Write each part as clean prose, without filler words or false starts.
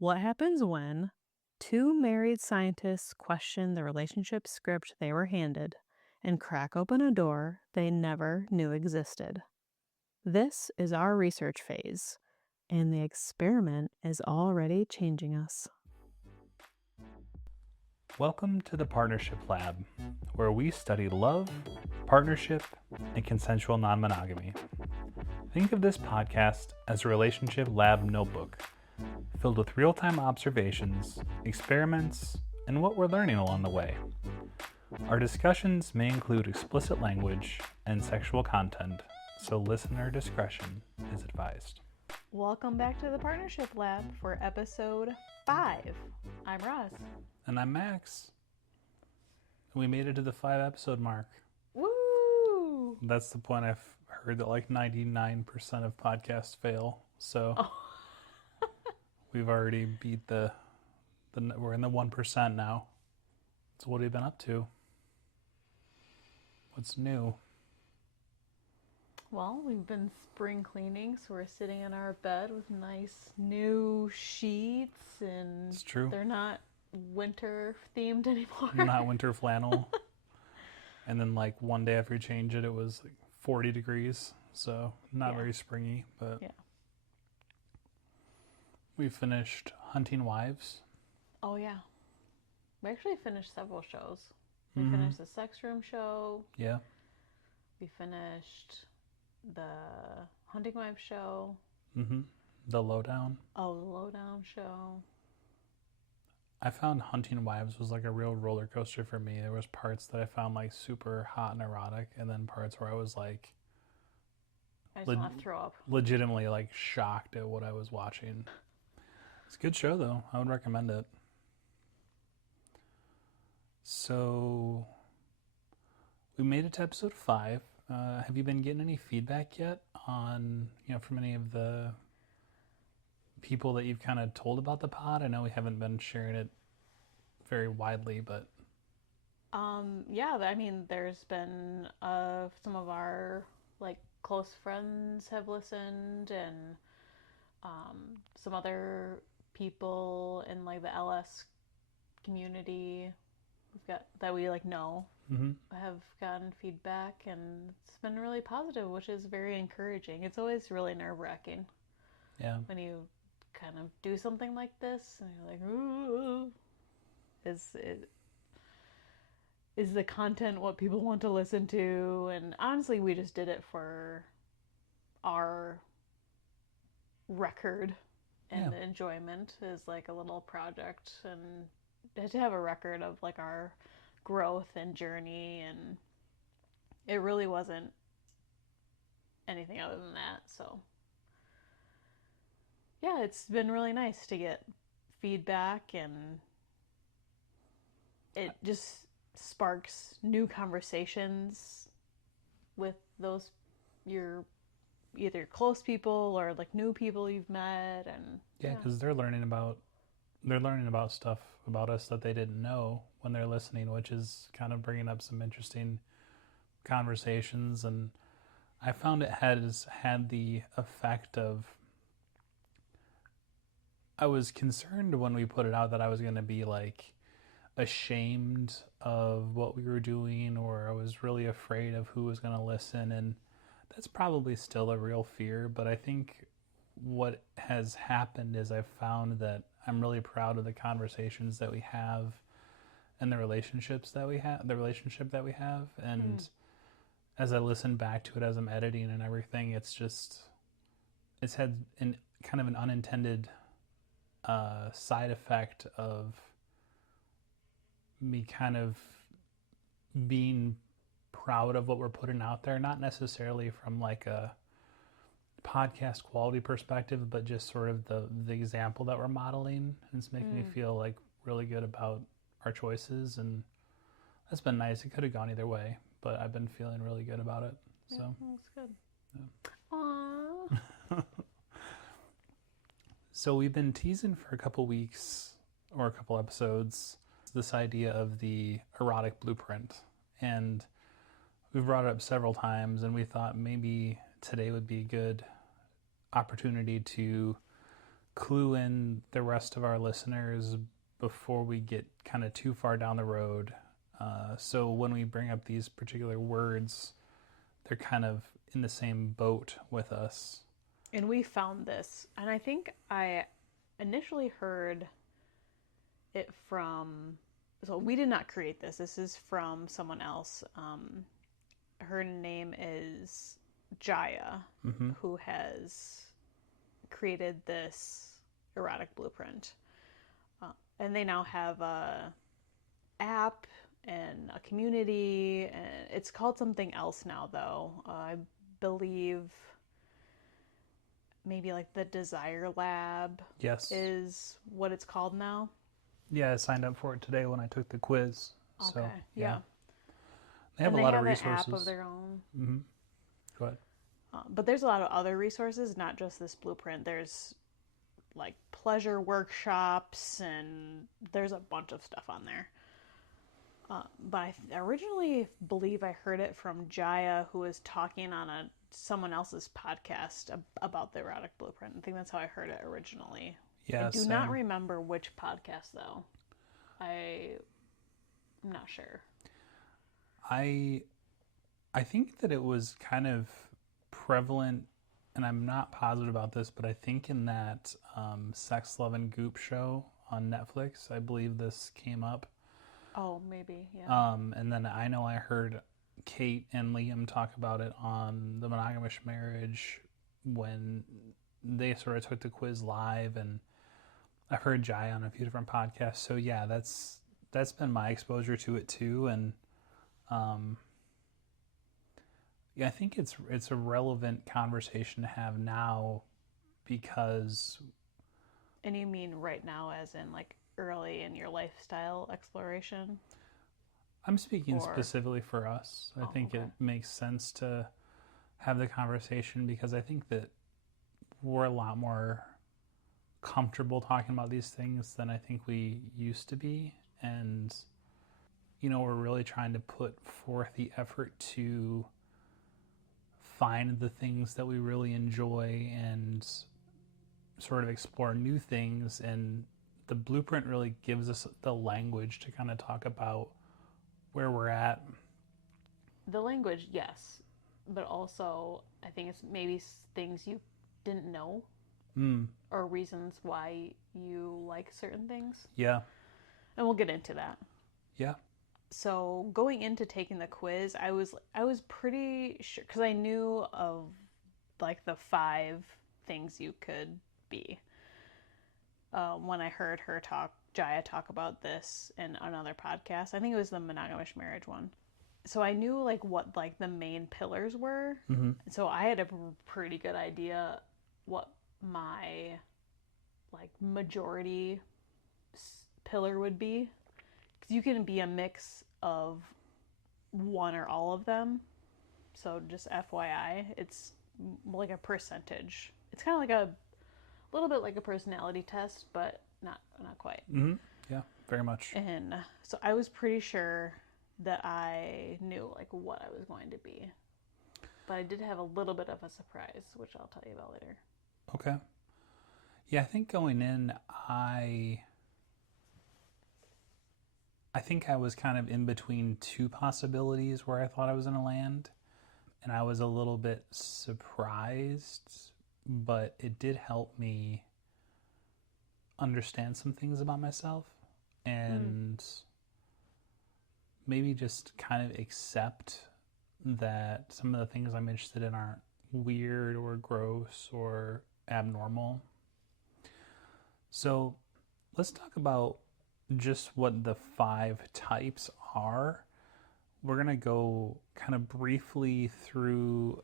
What happens when two married scientists question the relationship script they were handed and crack open a door they never knew existed? This is our research phase, and the experiment is already changing us. Welcome to the Partnership Lab, where we study love, partnership, and consensual non-monogamy. Think of this podcast as a relationship lab notebook, filled with real-time observations, experiments, and what we're learning along the way. Our discussions may include explicit language and sexual content, so listener discretion is advised. Welcome back to the Partnership Lab for episode 5. I'm Roz. And I'm Max. We made it to the 5-episode mark. Woo! That's the point. I've heard that like 99% of podcasts fail. So we've already beat the we're in the 1% now. So what have you been up to? What's new? Well, we've been spring cleaning, so we're sitting in our bed with nice new sheets, and It's true. they're not winter themed anymore. Not winter flannel. And then like one day after you change it, it was like 40 degrees. So not very springy, but Yeah. we finished Hunting Wives. Oh yeah. We actually finished several shows. We finished the sex room show. Yeah. We finished the Hunting Wives show. The Lowdown. Oh, the Lowdown show. I found Hunting Wives was like a real roller coaster for me. There was parts that I found like super hot and erotic, and then parts where I was like I just want to throw up. legitimately like shocked at what I was watching. It's a good show though. I would recommend it. So we made it to episode 5. Have you been getting any feedback yet on, from any of the people that you've kind of told about the pod? I know we haven't been sharing it very widely, but Yeah, I mean, there's been some of our like close friends have listened, and some other people in like the LS community we've got that we like know have gotten feedback, and it's been really positive, which is very encouraging. It's always really nerve-wracking when you kind of do something like this and you're like, ooh, is the content what people want to listen to? And honestly, we just did it for our record and the enjoyment is like a little project, and to have a record of like our growth and journey, and it really wasn't anything other than that. So yeah, it's been really nice to get feedback, and it just sparks new conversations with those your either close people or like new people you've met. And because they're learning about stuff about us that they didn't know when they're listening, which is kind of bringing up some interesting conversations. And I found it has had the effect of, I was concerned when we put it out that I was going to be like ashamed of what we were doing, or I was really afraid of who was going to listen. And that's probably still a real fear, but I think what has happened is I've found that I'm really proud of the conversations that we have and the relationship that we have. And as I listen back to it as I'm editing and everything, it's had kind of an unintended side effect of me kind of being proud of what we're putting out there, not necessarily from like a podcast quality perspective, but just sort of the example that we're modeling. And it's making me feel like really good about our choices, and that's been nice. It could have gone either way, but I've been feeling really good about it. So that's good. Aww. So we've been teasing for a couple weeks or a couple episodes this idea of the erotic blueprint, and we've brought it up several times, and we thought maybe today would be a good opportunity to clue in the rest of our listeners before we get kind of too far down the road. So when we bring up these particular words, they're kind of in the same boat with us. And we found this, and I think I initially heard it from, so we did not create this. This is from someone else. Her name is Jaya, who has created this erotic blueprint. And they now have a app and a community, and it's called something else now, though. I believe maybe like the Desire Lab is what it's called now. Yeah, I signed up for it today when I took the quiz. Okay, so, yeah. They have a lot of resources. An app of their own. Mm-hmm. Go ahead. But there's a lot of other resources, not just this blueprint. There's like pleasure workshops, and there's a bunch of stuff on there. But I originally believe I heard it from Jaya, who was talking on someone else's podcast about the erotic blueprint. I think that's how I heard it originally. Yeah, I do not remember which podcast, though. I'm not sure. I think that it was kind of prevalent, and I'm not positive about this, but I think in that Sex, Love, and Goop show on Netflix, I believe this came up. Oh, maybe, yeah. And then I know I heard Kate and Liam talk about it on the Monogamous Marriage when they sort of took the quiz live, and I've heard Jai on a few different podcasts. So yeah, that's been my exposure to it too, and yeah, I think it's a relevant conversation to have now because. And you mean right now, as in like early in your lifestyle exploration? I'm speaking specifically for us. I think it makes sense to have the conversation because I think that we're a lot more comfortable talking about these things than I think we used to be. And, we're really trying to put forth the effort to find the things that we really enjoy and sort of explore new things. And the blueprint really gives us the language to kind of talk about where we're at. The language, yes. But also, I think it's maybe things you didn't know or reasons why you like certain things. Yeah. And we'll get into that. Yeah. So going into taking the quiz, I was pretty sure, because I knew of like the 5 things you could be. When I heard Jaya talk about this in another podcast, I think it was the Monogamous Marriage one. So I knew like what like the main pillars were. Mm-hmm. So I had a pretty good idea what my like majority pillar would be. Because you can be a mix of one or all of them. So just FYI, it's like a percentage. It's kind of like a little bit like a personality test, but not quite. Mm-hmm. Yeah, very much. And so I was pretty sure that I knew like what I was going to be. But I did have a little bit of a surprise, which I'll tell you about later. Okay. Yeah, I think going in, I think I was kind of in between 2 possibilities where I thought I was going to land. And I was a little bit surprised, but it did help me understand some things about myself and maybe just kind of accept that some of the things I'm interested in aren't weird or gross or abnormal. So let's talk about just what the 5 types are. We're going to go kind of briefly through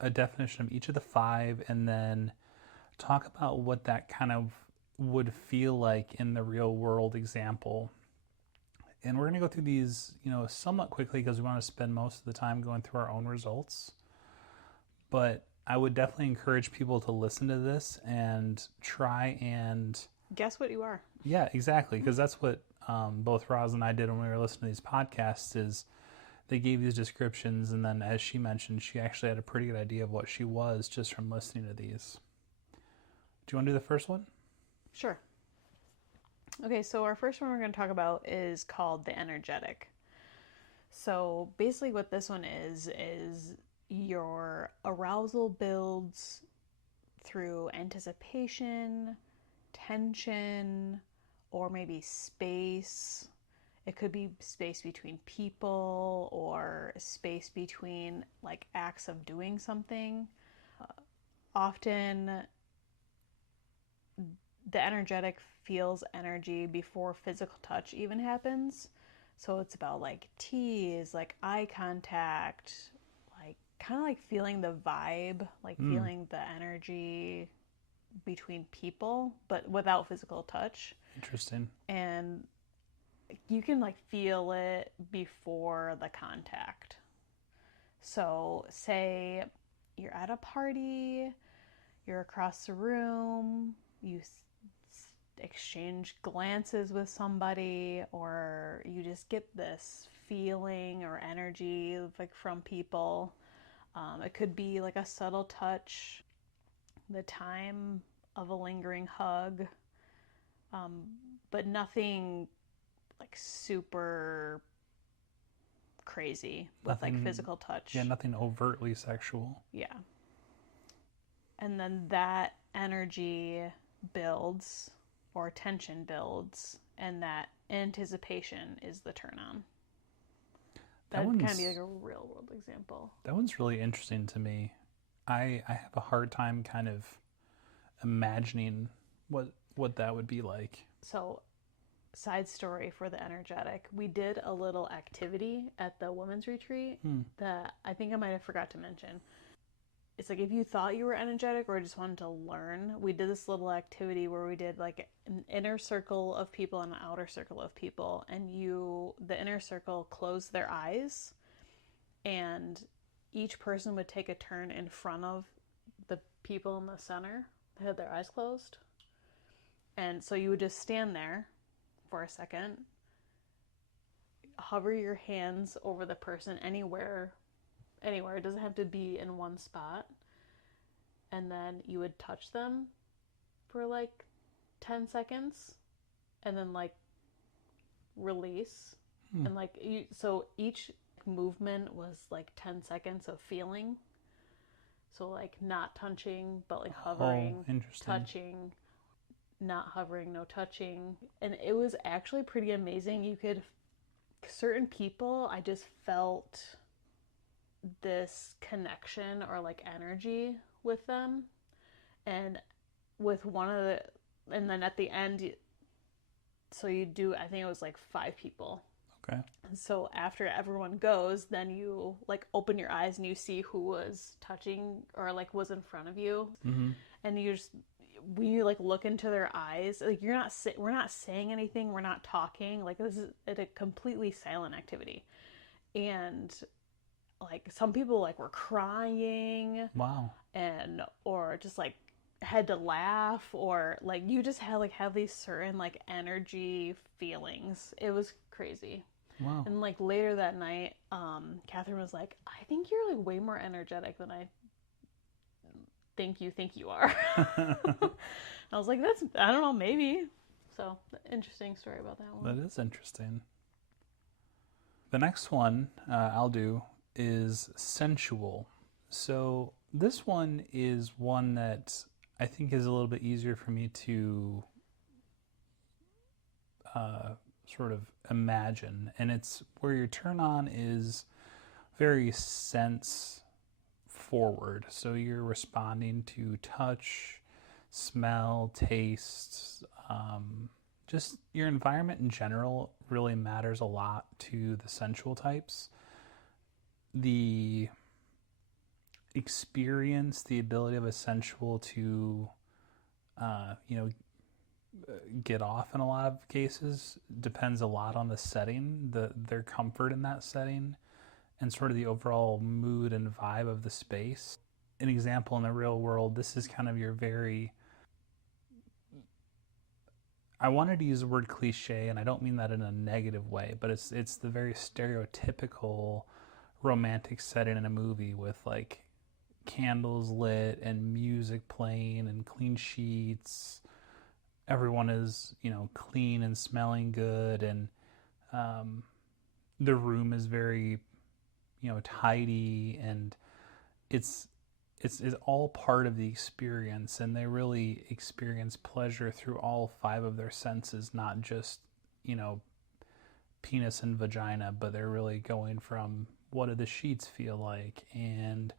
a definition of each of the 5 and then talk about what that kind of would feel like in the real world example. And we're going to go through these, somewhat quickly because we want to spend most of the time going through our own results. But I would definitely encourage people to listen to this and try and guess what you are. Yeah, exactly. Because that's what both Roz and I did when we were listening to these podcasts is they gave these descriptions. And then as she mentioned, she actually had a pretty good idea of what she was just from listening to these. Do you want to do the first one? Sure. Okay, so our first one we're going to talk about is called the energetic. So basically, what this one is your arousal builds through anticipation, tension, or maybe space. It could be space between people or space between like acts of doing something. Often the energetic feels energy before physical touch even happens. So it's about like tease, like eye contact, like kind of like feeling the vibe, like Hmm. feeling the energy between people, but without physical touch. Interesting. And you can like feel it before the contact. So, say you're at a party, you're across the room, you exchange glances with somebody, or you just get this feeling or energy like from people. It could be like a subtle touch, the time of a lingering hug, um, but nothing like super crazy with like Nothing, physical yeah, touch. nothing overtly sexual. Yeah. And then that energy builds or tension builds, and that anticipation is the turn on. That That'd kind of be like one's a real world example. that one's really interesting to me. I have a hard time kind of imagining what that would be like. So, side story for the energetic, we did a little activity at the women's retreat Hmm. that I think I might have forgot to mention. It's like if you thought you were energetic or just wanted to learn, we did this little activity where we did like an inner circle of people and an outer circle of people, and the inner circle closed their eyes, and each person would take a turn in front of the people in the center that had their eyes closed. And so you would just stand there for a second, hover your hands over the person anywhere. It doesn't have to be in one spot. And then you would touch them for like 10 seconds and then like release. Hmm. And like so each movement was like 10 seconds of feeling. So like not touching, but like Oh, hovering, interesting. touching, not hovering, no touching. And it was actually pretty amazing. Certain people, I just felt this connection or like energy with them. And with one of the, and then at the end, so you do, I think it was like 5 people. Okay. So after everyone goes, then you like open your eyes and you see who was touching or like was in front of you. Mm-hmm. And you just, when you like look into their eyes, like we're not saying anything, we're not talking. Like this is a completely silent activity. And like some people like were crying Wow. and or just like had to laugh, or like you just had like have these certain like energy feelings. It was crazy. Wow. And like later that night, Catherine was like, I think you're like way more energetic than I think you are. I was like, that's, I don't know, maybe. So interesting story about that That one. is interesting. The next one I'll do is sensual. So this one is one that I think is a little bit easier for me to uh, sort of imagine, and it's where your turn on is very sense forward. So you're responding to touch, smell, taste, just your environment in general really matters a lot to the sensual types. The experience, the ability of a sensual to, you know, get off in a lot of cases depends a lot on the setting, their comfort in that setting, and sort of the overall mood and vibe of the space. An example in the real world, this is kind of your very, I wanted to use the word cliche, and I don't mean that in a negative way, but it's the very stereotypical romantic setting in a movie with like candles lit and music playing and clean sheets, everyone is, clean and smelling good, and um, the room is very, tidy, and it's it's all part of the experience, and they really experience pleasure through all five of their senses, not just, you know, penis and vagina, but they're really going from what do the sheets feel like, and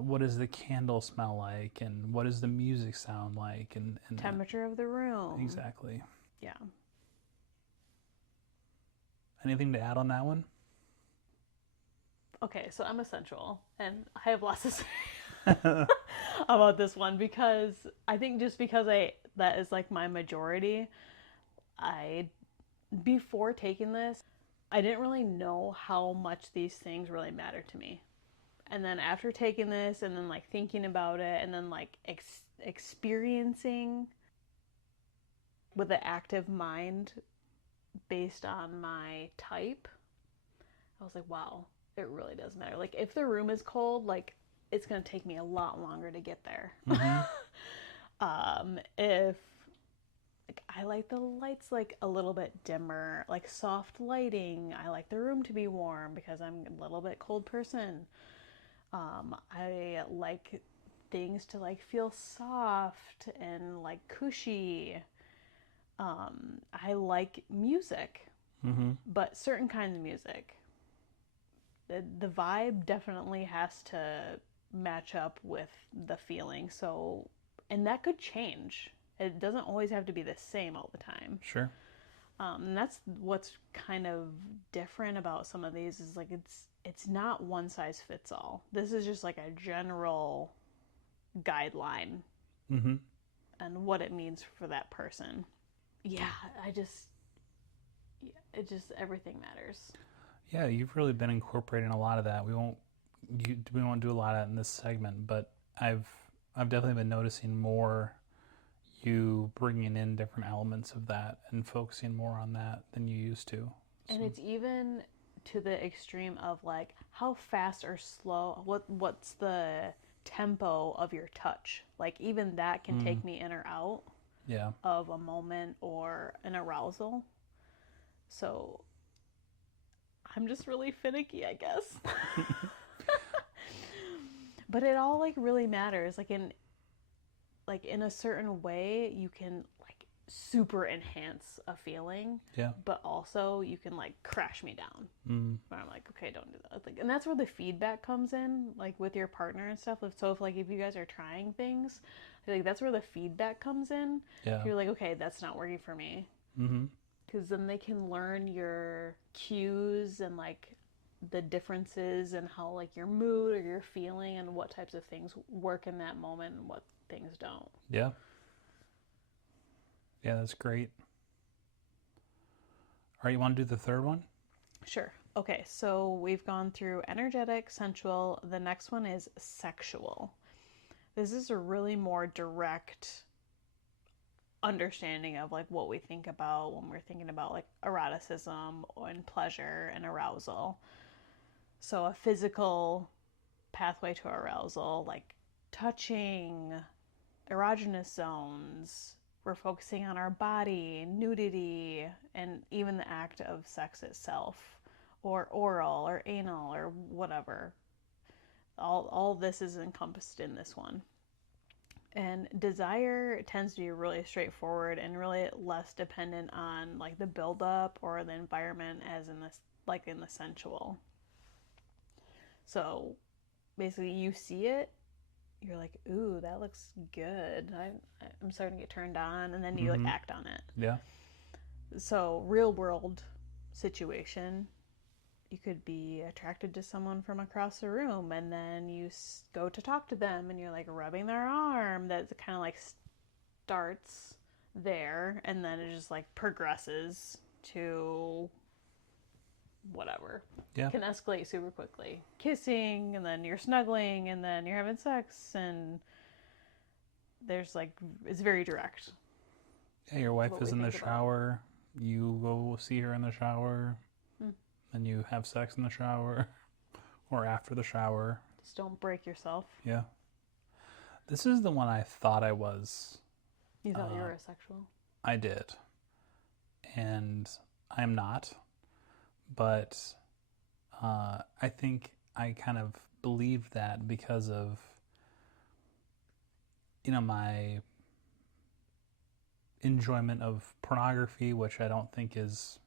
what does the candle smell like, and what does the music sound like, and Temperature of the room. exactly. Yeah. Anything to add on that one? Okay, so I'm a sensual, and I have lots to say about this one because I think just because that is like my majority, I before taking this, I didn't really know how much these things really matter to me. And then after taking this and then like thinking about it and then like experiencing with an active mind based on my type, I was like, wow, it really does matter. Like if the room is cold, like it's going to take me a lot longer to get there. Mm-hmm. If like I like the lights like a little bit dimmer, like soft lighting. I like the room to be warm because I'm a little bit cold person. I like things to like feel soft and like cushy. I like music, Mm-hmm. but certain kinds of music. The vibe definitely has to match up with the feeling. So, and that could change. It doesn't always have to be the same all the time. Sure. And that's what's kind of different about some of these is like it's not one size fits all. This is just like a general guideline Mm-hmm. and what it means for that person. Yeah, it just everything matters. Yeah, you've really been incorporating a lot of that. We won't do a lot of that in this segment, but I've definitely been noticing more you bringing in different elements of that and focusing more on that than you used to. So. And it's even to the extreme of like how fast or slow what's the tempo of your touch. Like even that can take me in or out Yeah. of a moment or an arousal. So I'm just really finicky, I guess. But it all like really matters. Like in a certain way, you can like super enhance a feeling. Yeah. But also you can like crash me down. Where I'm like, okay, don't do that. Like, and that's where the feedback comes in, like with your partner and stuff. If you guys are trying things, I feel like that's where the feedback comes in. Yeah. If you're like, okay, that's not working for me. Mm-hmm. Because then they can learn your cues and like the differences and how like your mood or your feeling and what types of things work in that moment and what things don't. Yeah. Yeah, that's great. All right, you want to do the third one? Sure. Okay, so we've gone through energetic, sensual. The next one is sexual. This is a really more direct understanding of like what we think about when we're thinking about like eroticism and pleasure and arousal. So a physical pathway to arousal, like touching, erogenous zones. We're focusing on our body, nudity, and even the act of sex itself, or oral, or anal, or whatever. All this is encompassed in this one. And desire tends to be really straightforward and really less dependent on like the buildup or the environment as in this like in the sensual. So basically you see it, you're like, ooh, that looks good. I'm starting to get turned on, and then you like act on it. Yeah. So real world situation, you could be attracted to someone from across the room, and then you go to talk to them, and you're like rubbing their arm. That kind of like starts there, and then it just like progresses to whatever. Yeah. Can escalate super quickly. Kissing, and then you're snuggling, and then you're having sex, and there's like, it's very direct. Yeah, your wife is in the shower. You go see her in the shower. And you have sex in the shower or after the shower. Just don't break yourself. Yeah. This is the one I thought I was You thought you were asexual? I did. And I'm not. But I think I kind of believe that because of, my enjoyment of pornography, which I don't think is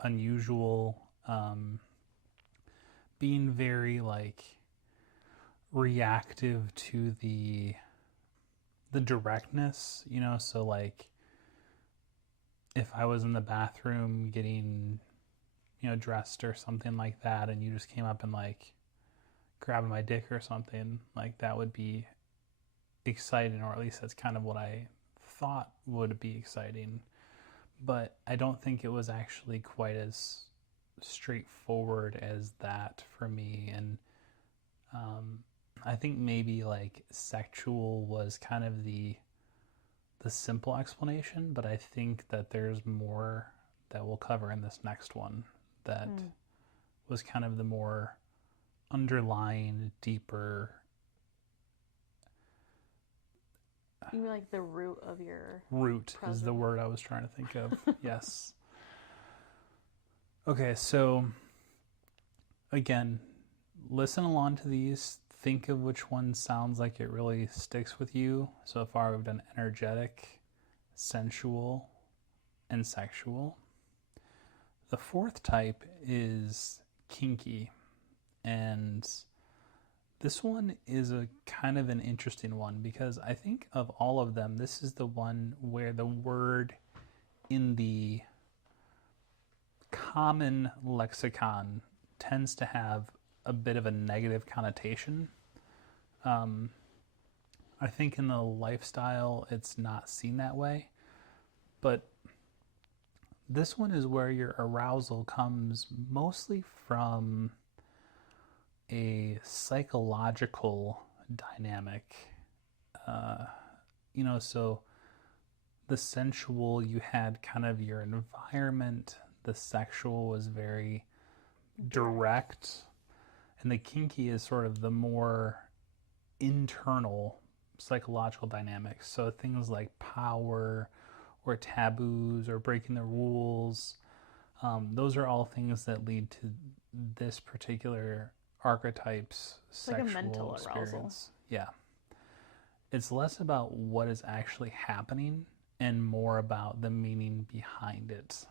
unusual. Being very like reactive to the directness, so like if I was in the bathroom getting, dressed or something like that, and you just came up and like grabbed my dick or something, like that would be exciting, or at least that's kind of what I thought would be exciting. But I don't think it was actually quite as straightforward as that for me. And I think maybe like sexual was kind of the simple explanation, but I think that there's more that we'll cover in this next one that was kind of the more underlying, deeper. You mean like the root of your Root is the word I was trying to think of. Yes. Okay, so again, listen along to these. Think of which one sounds like it really sticks with you. So far, we've done energetic, sensual, and sexual. The fourth type is kinky. And this one is a kind of an interesting one because I think of all of them, this is the one where the word in the common lexicon tends to have a bit of a negative connotation. I think in the lifestyle it's not seen that way, but this one is where your arousal comes mostly from a psychological dynamic. So the sensual, you had kind of your environment. The sexual was very direct. And the kinky is sort of the more internal psychological dynamics. So things like power or taboos or breaking the rules, those are all things that lead to this particular archetype's sexual like a mental experience. Arousal. Yeah. It's less about what is actually happening and more about the meaning behind it.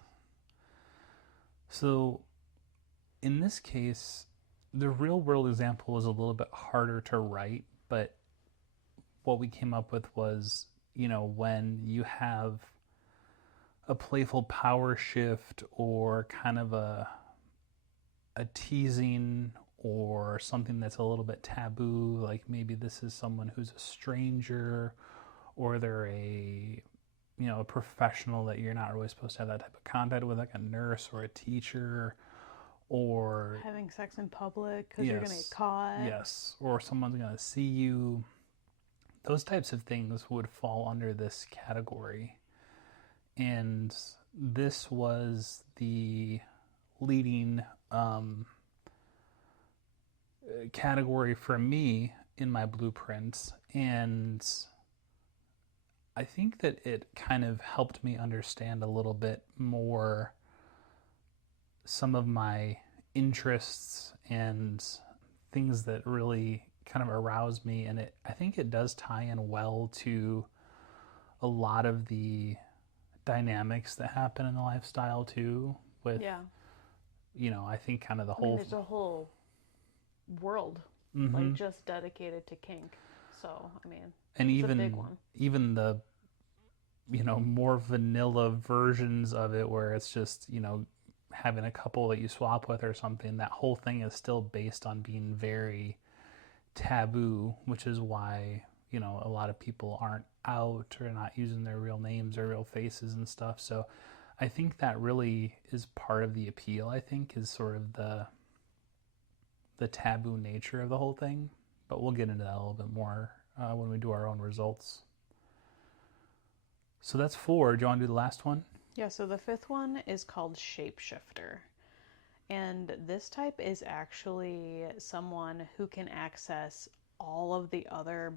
So in this case, the real world example was a little bit harder to write, but what we came up with was, when you have a playful power shift or kind of a teasing or something that's a little bit taboo, like maybe this is someone who's a stranger or they're a professional that you're not really supposed to have that type of contact with, like a nurse or a teacher, or having sex in public because you're going to get caught. Yes, or someone's going to see you. Those types of things would fall under this category. And this was the leading category for me in my blueprints. And I think that it kind of helped me understand a little bit more some of my interests and things that really kind of arouse me. And I think it does tie in well to a lot of the dynamics that happen in the lifestyle too, with I think kind of the whole there's a whole world like just dedicated to kink. So and it's even a big one. Even the more vanilla versions of it where it's just having a couple that you swap with or something, that whole thing is still based on being very taboo, which is why a lot of people aren't out or not using their real names or real faces and stuff. So I think that really is part of the appeal, I think, is sort of the taboo nature of the whole thing. But we'll get into that a little bit more when we do our own results. So that's 4. Do you want to do the last one? Yeah, so the 5th one is called Shapeshifter. And this type is actually someone who can access all of the other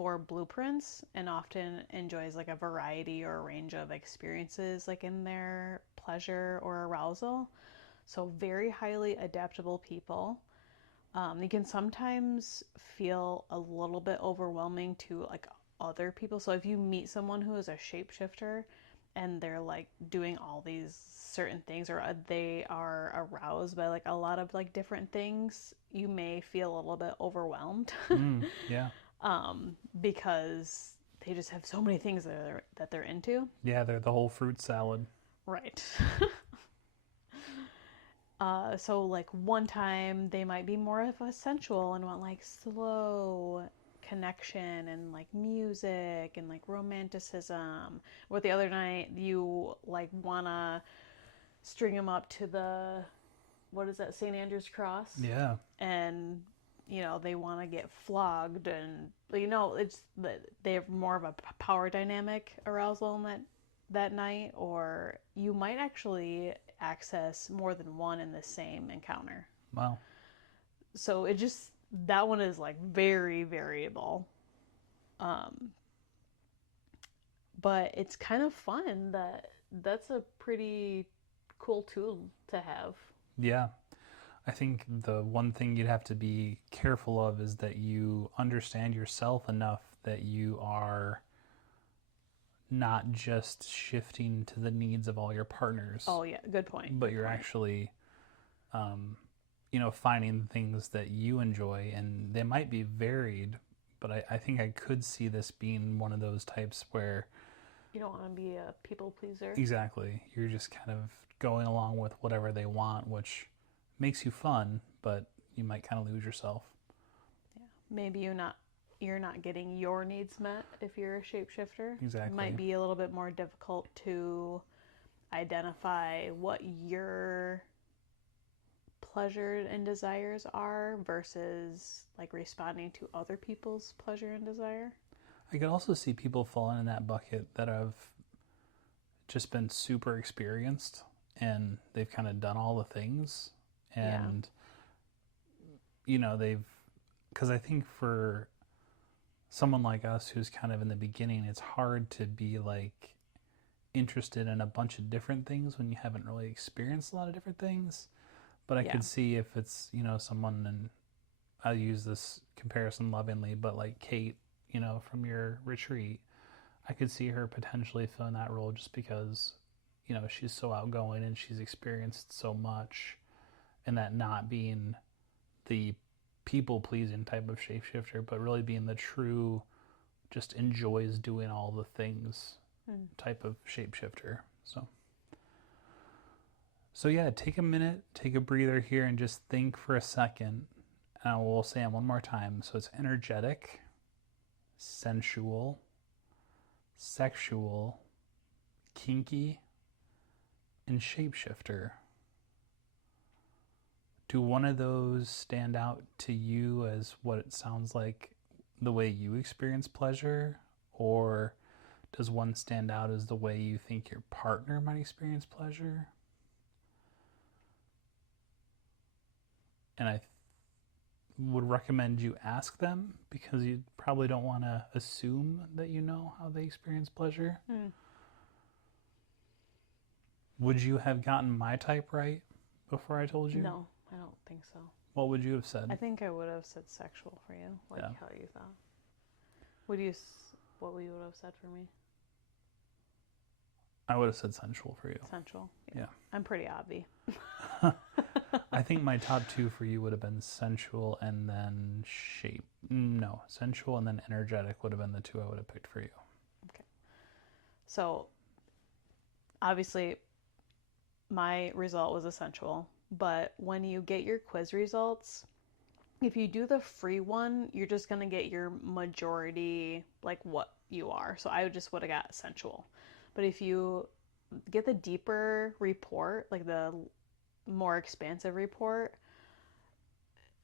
for blueprints and often enjoys like a variety or a range of experiences like in their pleasure or arousal. So very highly adaptable people. You can sometimes feel a little bit overwhelming to like other people. So if you meet someone who is a shapeshifter and they're like doing all these certain things, or they are aroused by like a lot of like different things, you may feel a little bit overwhelmed. Yeah. Because they just have so many things that they're into. Yeah, they're the whole fruit salad. Right. So like one time they might be more of a sensual and want like slow connection and like music and like romanticism. Or the other night you like wanna string them up to the, what is that, St. Andrew's cross? Yeah. And they want to get flogged, and it's they have more of a power dynamic arousal in that night, or you might actually access more than one in the same encounter. Wow. So that one is like very variable. But it's kind of fun. That's a pretty cool tool to have. Yeah. I think the one thing you'd have to be careful of is that you understand yourself enough that you are not just shifting to the needs of all your partners. Oh yeah, good point. But you're actually, finding things that you enjoy, and they might be varied. But I think I could see this being one of those types where you don't want to be a people pleaser. Exactly. You're just kind of going along with whatever they want, which makes you fun, but you might kind of lose yourself. Yeah. Maybe you're not getting your needs met if you're a shapeshifter. Exactly. It might be a little bit more difficult to identify what your pleasure and desires are versus like responding to other people's pleasure and desire. I could also see people falling in that bucket that have just been super experienced and they've kind of done all the things. And, because I think for someone like us who's kind of in the beginning, it's hard to be like interested in a bunch of different things when you haven't really experienced a lot of different things. But I could see if it's, someone, and I'll use this comparison lovingly, but like Kate, from your retreat, I could see her potentially filling that role just because, she's so outgoing and she's experienced so much, and that not being the people-pleasing type of shapeshifter, but really being the true, just enjoys doing all the things type of shapeshifter. So yeah, take a minute, take a breather here, and just think for a second. And we'll say it one more time. So it's energetic, sensual, sexual, kinky, and shapeshifter. Do one of those stand out to you as what it sounds like the way you experience pleasure? Or does one stand out as the way you think your partner might experience pleasure? And I would recommend you ask them, because you probably don't want to assume that you know how they experience pleasure. Would you have gotten my type right before I told you? No, I don't think so. What would you have said? I think I would have said sexual for you, like how you thought. What would you have said for me? I would have said sensual for you. Sensual? Yeah. I'm pretty obvi. I think my top two for you would have been sensual and then sensual and then energetic would have been the two I would have picked for you. Okay. So, obviously, my result was a sensual, but when you get your quiz results, if you do the free one, you're just going to get your majority, like what you are. So I just would have got sensual. But if you get the deeper report, like the more expansive report,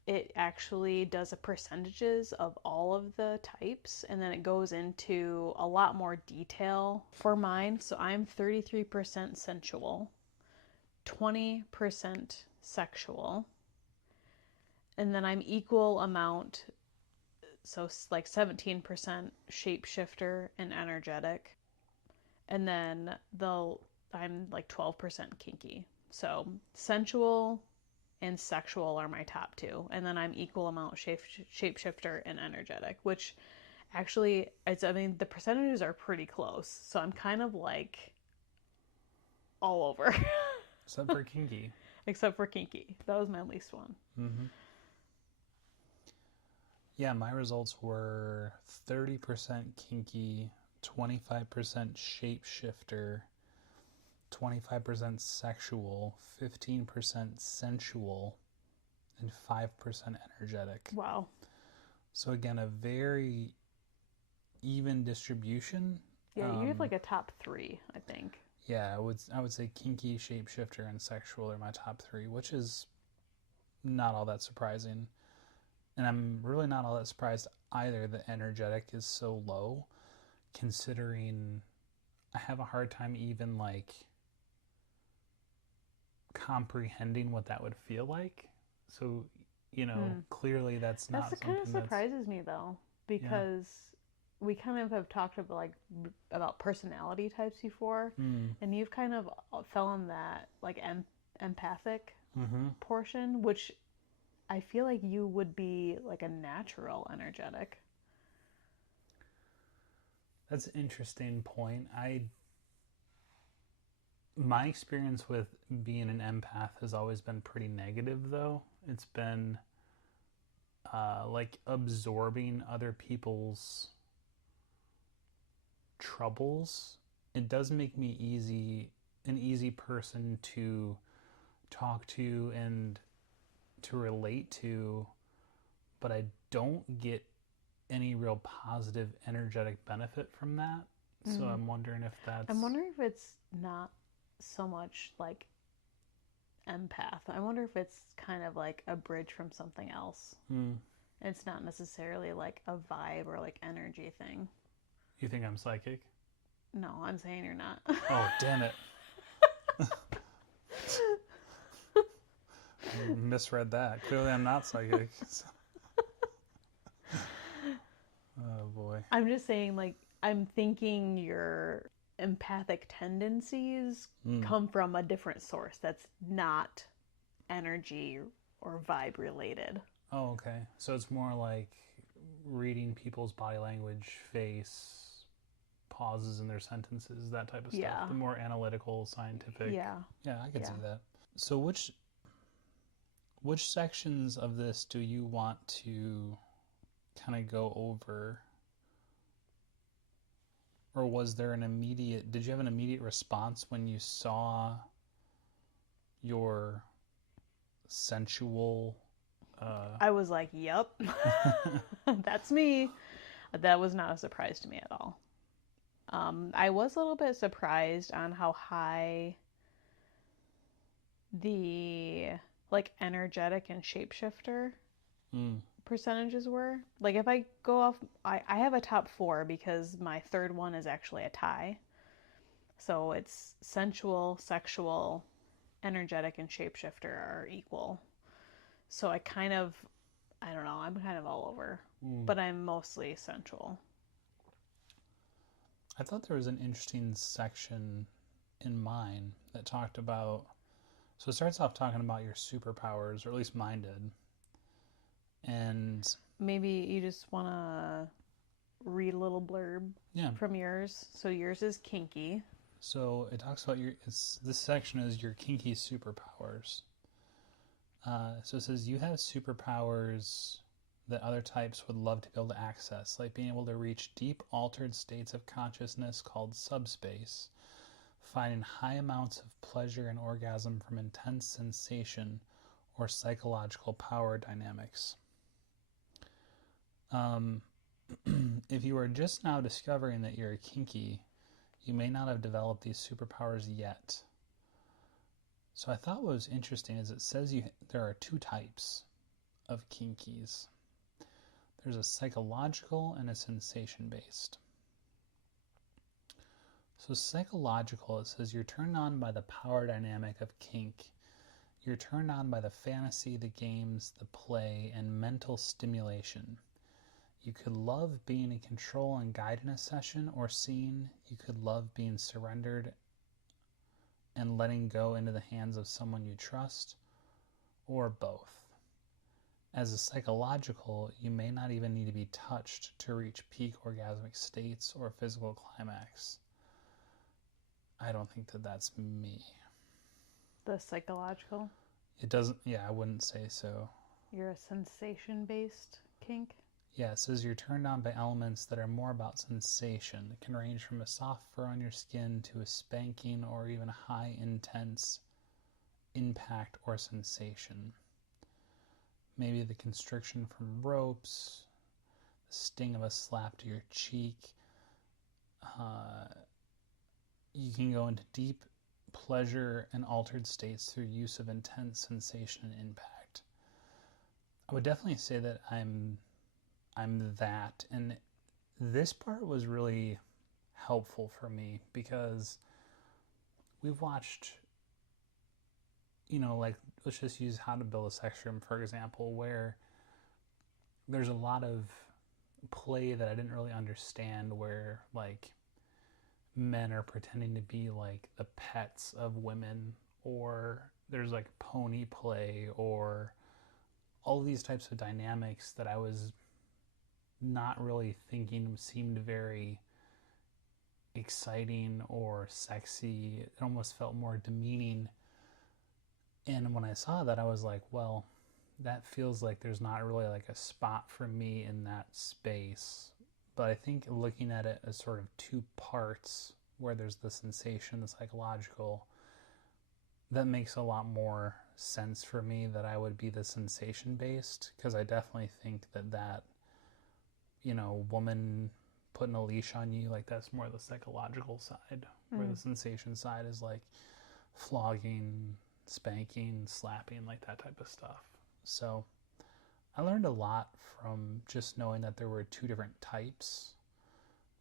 it actually does a percentages of all of the types, and then it goes into a lot more detail for mine. So I'm 33% sensual, 20% sexual, and then I'm equal amount So like 17% shapeshifter and energetic. And then I'm like 12% kinky. So sensual and sexual are my top two. And then I'm equal amount shapeshifter and energetic, which actually, I mean, the percentages are pretty close. So I'm kind of like all over. Except for kinky. Except for kinky. That was my least one. Mm-hmm. Yeah, my results were 30% kinky, 25% shapeshifter, 25% sexual, 15% sensual, and 5% energetic. Wow. So again, a very even distribution. Yeah, you have like a top three, I think. Yeah, I would say kinky, shapeshifter, and sexual are my top three, which is not all that surprising. And I'm really not all that surprised either that energetic is so low, considering I have a hard time even like comprehending what that would feel like. So, clearly that's not That's something kind of surprises me though, because we kind of have talked about about personality types before, and you've kind of fell on that like empathic portion, which I feel like you would be like a natural energetic. That's an interesting point. My experience with being an empath has always been pretty negative, though. It's been like absorbing other people's troubles. It does make me an easy person to talk to and to relate to, but I don't get any real positive energetic benefit from that. So I'm wondering if that's... I'm wondering if it's not so much like empath. I wonder if it's kind of like a bridge from something else. It's not necessarily like a vibe or like energy thing. You think I'm psychic? No, I'm saying you're not. Oh, damn it. I misread that. Clearly I'm not psychic. Oh, boy. I'm just saying, like, I'm thinking your empathic tendencies come from a different source that's not energy or vibe related. Oh, okay. So it's more like reading people's body language, face, pauses in their sentences, that type of stuff. Yeah. The more analytical, scientific. Yeah. Yeah, I could see that. So which sections of this do you want to kind of go over? Or was there did you have an immediate response when you saw your sensual... I was like, yep, that's me. That was not a surprise to me at all. I was a little bit surprised on how high the like energetic and shapeshifter percentages were. Like if I go off, I have a top four because my third one is actually a tie. So it's sensual, sexual, energetic, and shapeshifter are equal. So I don't know, I'm kind of all over, but I'm mostly sensual. I thought there was an interesting section in mine that talked about... So it starts off talking about your superpowers, or at least mine did. And maybe you just want to read a little blurb from yours. So yours is kinky. So it talks about this section is your kinky superpowers. So it says you have superpowers that other types would love to be able to access, like being able to reach deep altered states of consciousness called subspace, finding high amounts of pleasure and orgasm from intense sensation or psychological power dynamics. If you are just now discovering that you're kinky, you may not have developed these superpowers yet. So I thought what was interesting is it says there are two types of kinkies. There's a psychological and a sensation-based. So psychological, it says you're turned on by the power dynamic of kink. You're turned on by the fantasy, the games, the play, and mental stimulation. You could love being in control and guide in a session or scene. You could love being surrendered and letting go into the hands of someone you trust, or both. As a psychological, you may not even need to be touched to reach peak orgasmic states or physical climax. I don't think that that's me. The psychological? It doesn't, yeah, I wouldn't say so. You're a sensation-based kink? Yeah, it says you're turned on by elements that are more about sensation. It can range from a soft fur on your skin to a spanking or even a high intense impact or sensation. Maybe the constriction from ropes, the sting of a slap to your cheek. You can go into deep pleasure and altered states through use of intense sensation and impact. I would definitely say that I'm that, and this part was really helpful for me because we've watched, like, let's just use How to Build a Sex Room, for example, where there's a lot of play that I didn't really understand, where, like, men are pretending to be, like, the pets of women, or there's, like, pony play, or all these types of dynamics that I was not really thinking seemed very exciting or sexy. It almost felt more demeaning. And when I saw that, I was like, well, that feels like there's not really like a spot for me in that space. But I think looking at it as sort of two parts, where there's the sensation, the psychological, that makes a lot more sense for me that I would be the sensation based, because I definitely think that woman putting a leash on you, like, that's more the psychological side, where the sensation side is like flogging, spanking, slapping, like that type of stuff. So I learned a lot from just knowing that there were two different types,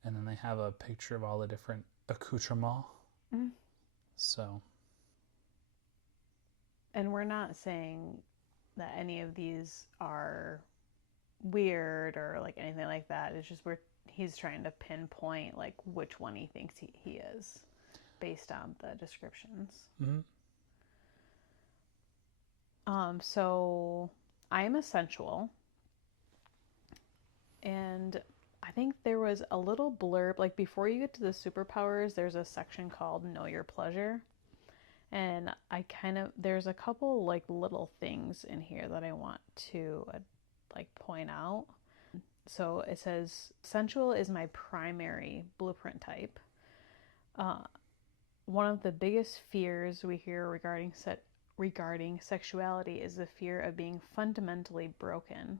and then they have a picture of all the different accoutrements. So, and we're not saying that any of these are weird or like anything like that. It's just he's trying to pinpoint like which one he thinks he is based on the descriptions. So I'm a sensual, and I think there was a little blurb, like before you get to the superpowers, there's a section called Know Your Pleasure. And there's a couple like little things in here that I want to like point out. So it says, sensual is my primary blueprint type. One of the biggest fears we hear regarding sexuality is the fear of being fundamentally broken.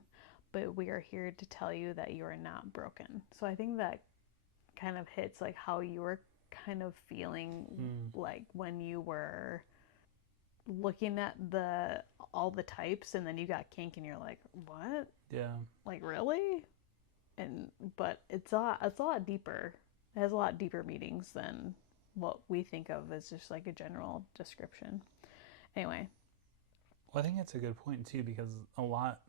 But we are here to tell you that you are not broken. So I think that kind of hits like how you were kind of feeling like when you were looking at all the types, and then you got kink and you're like, what? Yeah. Like, really? But it's a lot deeper. It has a lot deeper meanings than what we think of as just like a general description. Anyway. Well, I think that's a good point too, because a lot,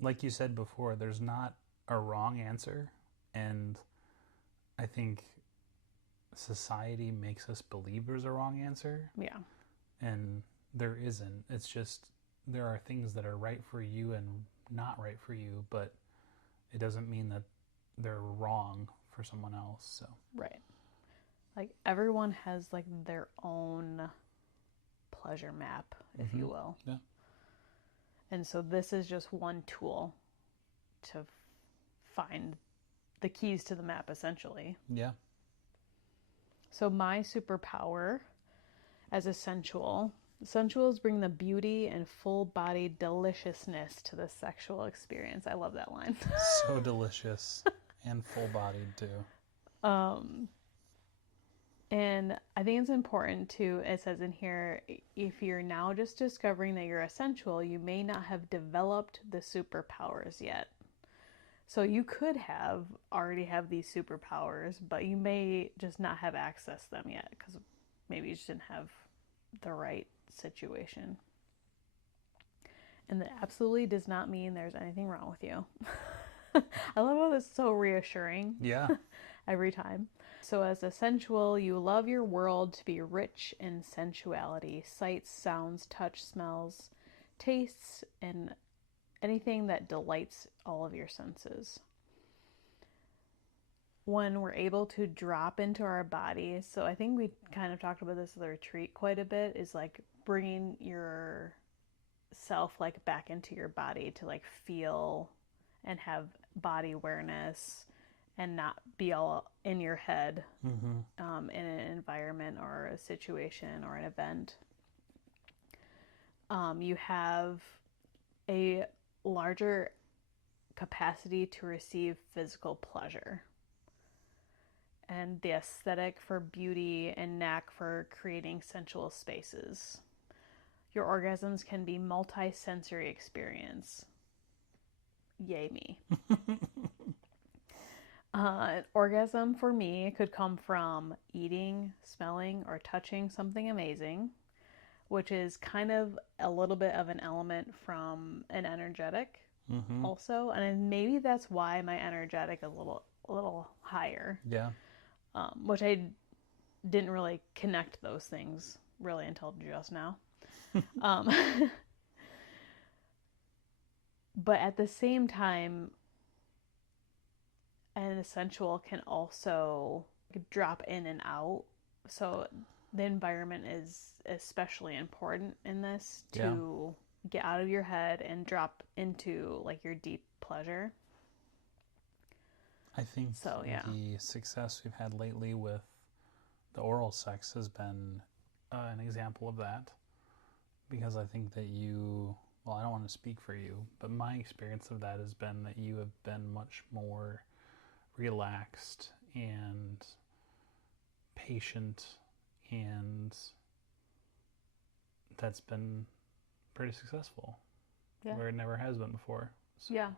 like you said before, there's not a wrong answer, and I think society makes us believe there's a wrong answer. Yeah. And there isn't. It's just there are things that are right for you and not right for you, but it doesn't mean that they're wrong for someone else. So right. Like everyone has like their own pleasure map, if you will. Yeah. And so this is just one tool to find the keys to the map, essentially. Yeah. So my superpower as a sensuals bring the beauty and full-bodied deliciousness to the sexual experience. I love that line. So delicious and full-bodied too. And I think it's important to, it says in here, if you're now just discovering that you're a sensual, you may not have developed the superpowers yet. So you could already have these superpowers, but you may just not have accessed them yet because maybe you just didn't have the right situation. And that absolutely does not mean there's anything wrong with you. I love how this is so reassuring Yeah. every time. So, as a sensual, you love your world to be rich in sensuality, sights, sounds, touch, smells, tastes, and anything that delights all of your senses. When we're able to drop into our bodies, so I think we kind of talked about this at the retreat quite a bit, is like bringing your self like back into your body to like feel and have body awareness and not be all in your head in an environment or a situation or an event. You have a larger capacity to receive physical pleasure and the aesthetic for beauty and knack for creating sensual spaces. Your orgasms can be multi-sensory experience. Yay me. An orgasm for me could come from eating, smelling, or touching something amazing, which is kind of a little bit of an element from an energetic also. And maybe that's why my energetic is a little higher. Yeah. Which I didn't really connect those things really until just now. But at the same time, an sensual can also drop in and out. So the environment is especially important in this to get out of your head and drop into like your deep pleasure. I think the success we've had lately with the oral sex has been an example of that. Because I think that you, well, I don't want to speak for you, but my experience of that has been that you have been much more relaxed and patient, and that's been pretty successful. Yeah. Where it never has been before. So. Yeah.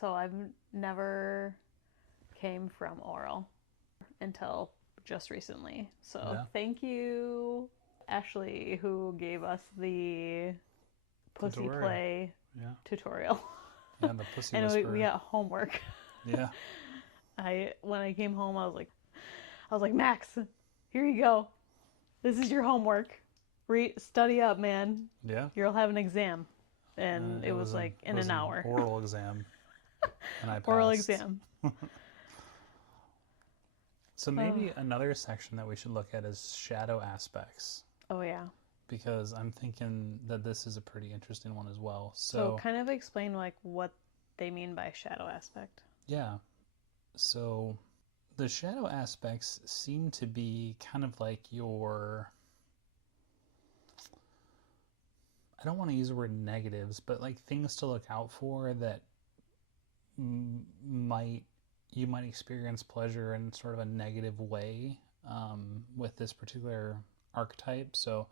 So I've never came from oral until just recently. So thank you, Ashley, who gave us the pussy play tutorial. Yeah, the pussy and whisperer. we got homework. Yeah. When I came home, I was like, Max, here you go. This is your homework. Study up, man. Yeah. You'll have an exam. And it was like in an hour. Oral exam. And I passed. Oral exam. So maybe another section that we should look at is shadow aspects. Oh, yeah. Because I'm thinking that this is a pretty interesting one as well. So kind of explain like what they mean by shadow aspect. Yeah. So the shadow aspects seem to be kind of like your, I don't want to use the word negatives, but like things to look out for that you might experience pleasure in sort of a negative way with this particular archetype. So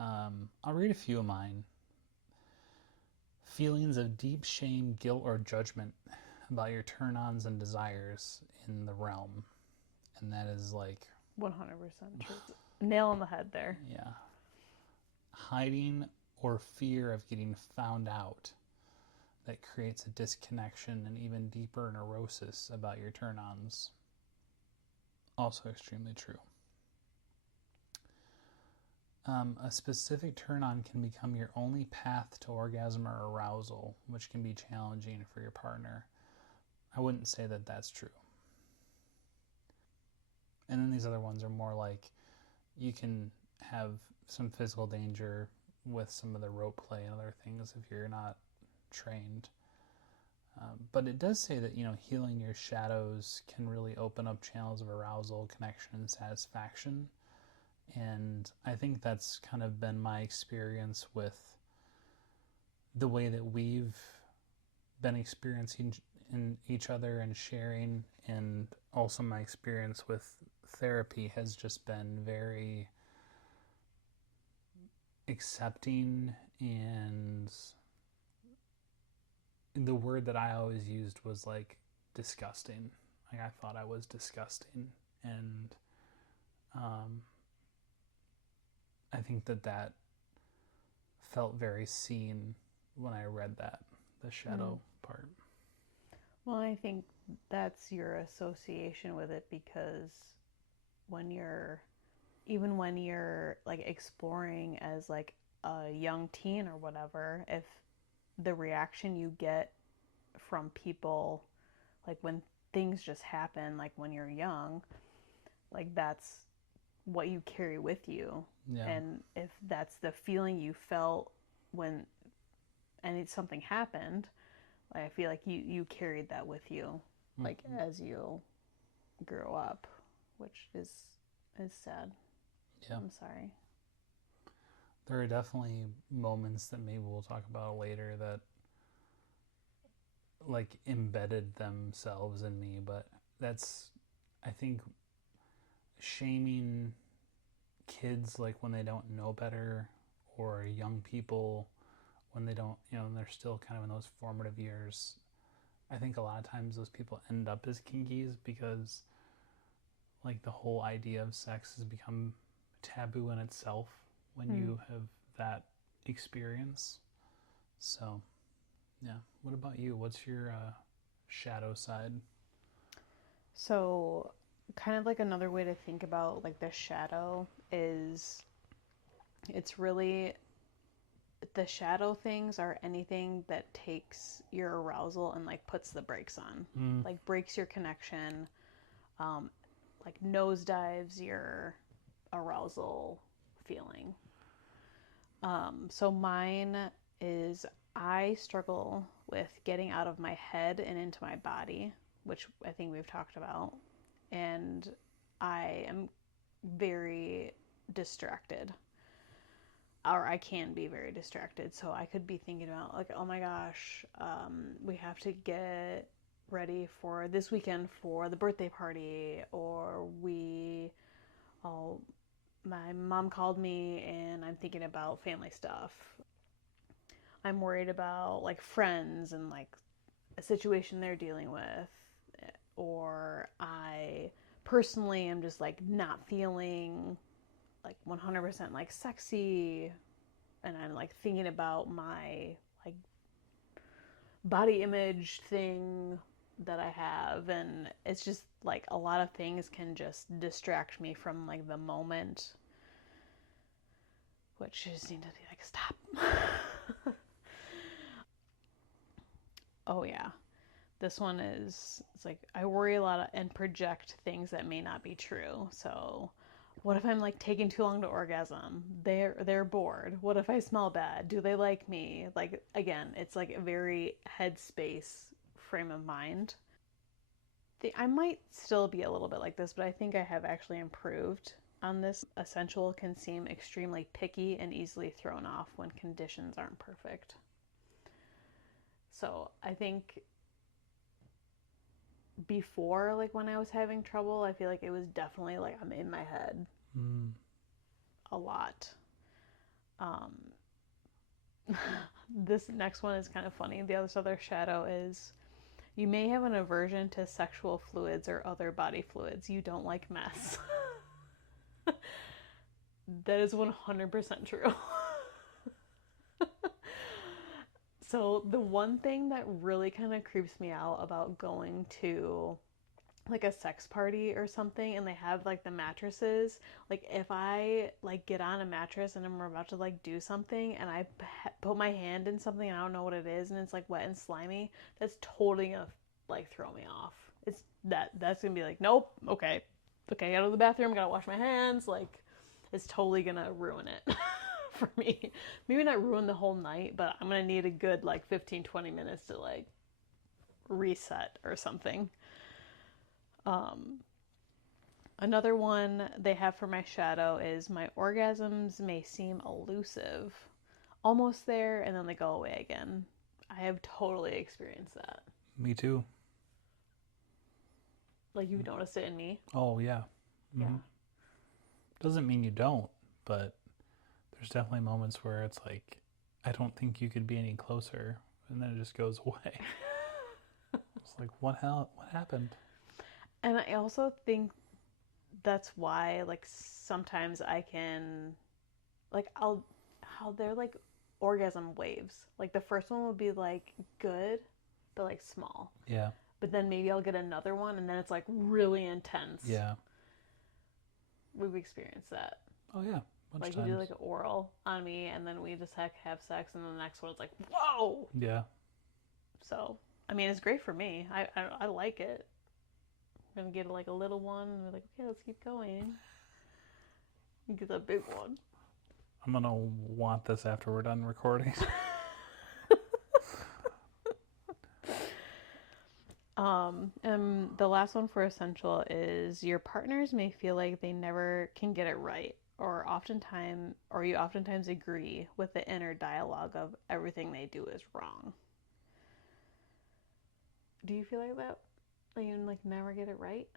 I'll read a few of mine. Feelings of deep shame, guilt, or judgment about your turn-ons and desires in the realm. And that is like 100% true. Nail on the head there. Yeah. Hiding or fear of getting found out that creates a disconnection and even deeper neurosis about your turn-ons. Also extremely true. A specific turn-on can become your only path to orgasm or arousal, which can be challenging for your partner. I wouldn't say that that's true. And then these other ones are more like you can have some physical danger with some of the rope play and other things if you're not trained. But it does say that, healing your shadows can really open up channels of arousal, connection, and satisfaction. And I think that's kind of been my experience with the way that we've been experiencing in each other and sharing, and also my experience with therapy has just been very accepting, and the word that I always used was like disgusting. Like I thought I was disgusting, and I think that felt very seen when I read that, the shadow part. Well, I think that's your association with it because when you're even when you're like exploring as like a young teen or whatever, if the reaction you get from people like when things just happen like when you're young, like that's what you carry with you. Yeah. And if that's the feeling you felt when something happened, like I feel like you carried that with you like Mm-hmm. as you grew up, which is sad. Yeah. I'm sorry. There are definitely moments that maybe we'll talk about later that like embedded themselves in me, but that's, I think, shaming kids like when they don't know better, or young people when they don't, they're still kind of in those formative years. I think a lot of times those people end up as kinkies because like the whole idea of sex has become taboo in itself when Hmm. you have that experience. So, yeah. What about you? What's your shadow side? So, kind of like another way to think about like the shadow is it's really the shadow things are anything that takes your arousal and like puts the brakes on, Mm. like breaks your connection, um, like nosedives your arousal feeling. So mine is I struggle with getting out of my head and into my body, which I think we've talked about. And I am very distracted, or I can be very distracted. So I could be thinking about, like, oh my gosh, we have to get ready for this weekend for the birthday party, or oh, my mom called me and I'm thinking about family stuff. I'm worried about like friends and like a situation they're dealing with, or I personally am just like not feeling like 100% like sexy, and I'm like thinking about my like body image thing that I have, and it's just like a lot of things can just distract me from like the moment, which just need to be like stop. Oh yeah, this one is it's like I worry a lot and project things that may not be true. So what if I'm like taking too long to orgasm? They're bored. What if I smell bad? Do they like me? Like again, it's like a very headspace frame of mind. I might still be a little bit like this, but I think I have actually improved on this. Essential can seem extremely picky and easily thrown off when conditions aren't perfect. So I think before, like when I was having trouble, I feel like it was definitely like I'm in my head Mm. a lot. Um, this next one is kind of funny. The other shadow is you may have an aversion to sexual fluids or other body fluids. You don't like mess. That is 100% true. So, the one thing that really kind of creeps me out about going to like a sex party or something and they have like the mattresses, like if I like get on a mattress and I'm about to like do something and I put my hand in something and I don't know what it is and it's like wet and slimy, that's totally gonna like throw me off. It's that's gonna be like, nope, okay, okay, out of the bathroom, gotta wash my hands, like it's totally gonna ruin it for me. Maybe not ruin the whole night, but I'm gonna need a good like 15-20 minutes to like reset or something. um Another one they have for my shadow is my orgasms may seem elusive, almost there, and then they go away again. I have totally experienced that. Me too. Like you've noticed it in me. Oh, yeah. Mm-hmm. Yeah. Doesn't mean you don't, but there's definitely moments where it's like, I don't think you could be any closer, and then it just goes away. It's like, what hell? What happened? And I also think that's why like sometimes I can like I'll how they're like orgasm waves. Like the first one would be like good, but like small. Yeah. but then maybe I'll get another one, and then it's like really intense. Yeah. We've experienced that. Oh yeah. Bunch Like of he did times. like an oral on me, and then we just have sex, and then the next one's like, whoa. Yeah. So I mean, it's great for me. I like it. I'm gonna get like a little one, and we're like, okay, let's keep going. You get a big one. I'm gonna want this after we're done recording. And the last one for essential is your partners may feel like they never can get it right, or you oftentimes agree with the inner dialogue of everything they do is wrong. Do you feel like that? Like you like never get it right?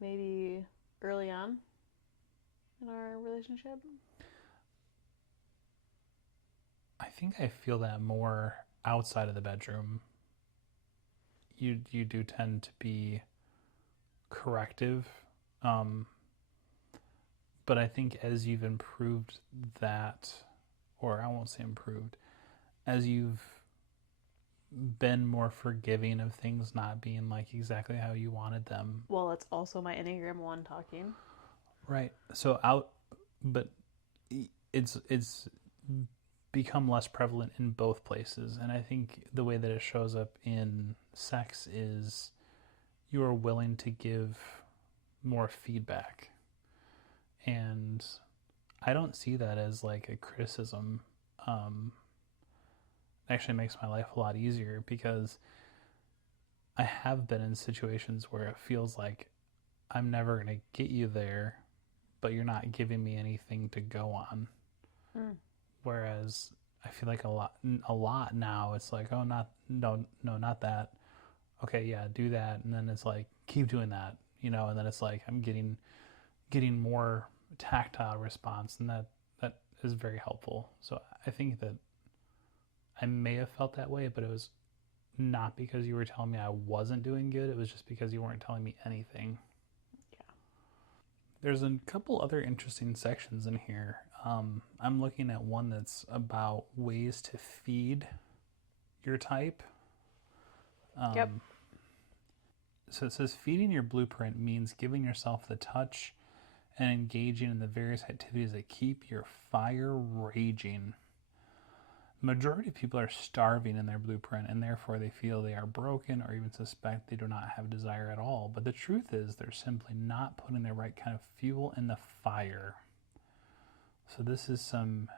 Maybe early on in our relationship? I think I feel that more outside of the bedroom. You do tend to be corrective, um, but I think as you've improved that, or I won't say improved, as you've been more forgiving of things not being like exactly how you wanted them. Well, it's also my Enneagram 1 talking. Right. But it's become less prevalent in both places, and I think the way that it shows up in sex is you are willing to give more feedback, and I don't see that as like a criticism. It actually makes my life a lot easier because I have been in situations where it feels like I'm never going to get you there, but you're not giving me anything to go on. Mm. Whereas I feel like a lot now it's like, oh, not that. Okay, yeah, do that, and then it's like keep doing that, and then it's like I'm getting more tactile response, and that is very helpful. So I think that I may have felt that way, but it was not because you were telling me I wasn't doing good. It was just because you weren't telling me anything. Yeah. There's a couple other interesting sections in here. I'm looking at one that's about ways to feed your type. Yep. So it says feeding your blueprint means giving yourself the touch and engaging in the various activities that keep your fire raging. Majority of people are starving in their blueprint, and therefore they feel they are broken or even suspect they do not have desire at all. But the truth is they're simply not putting the right kind of fuel in the fire. So this is some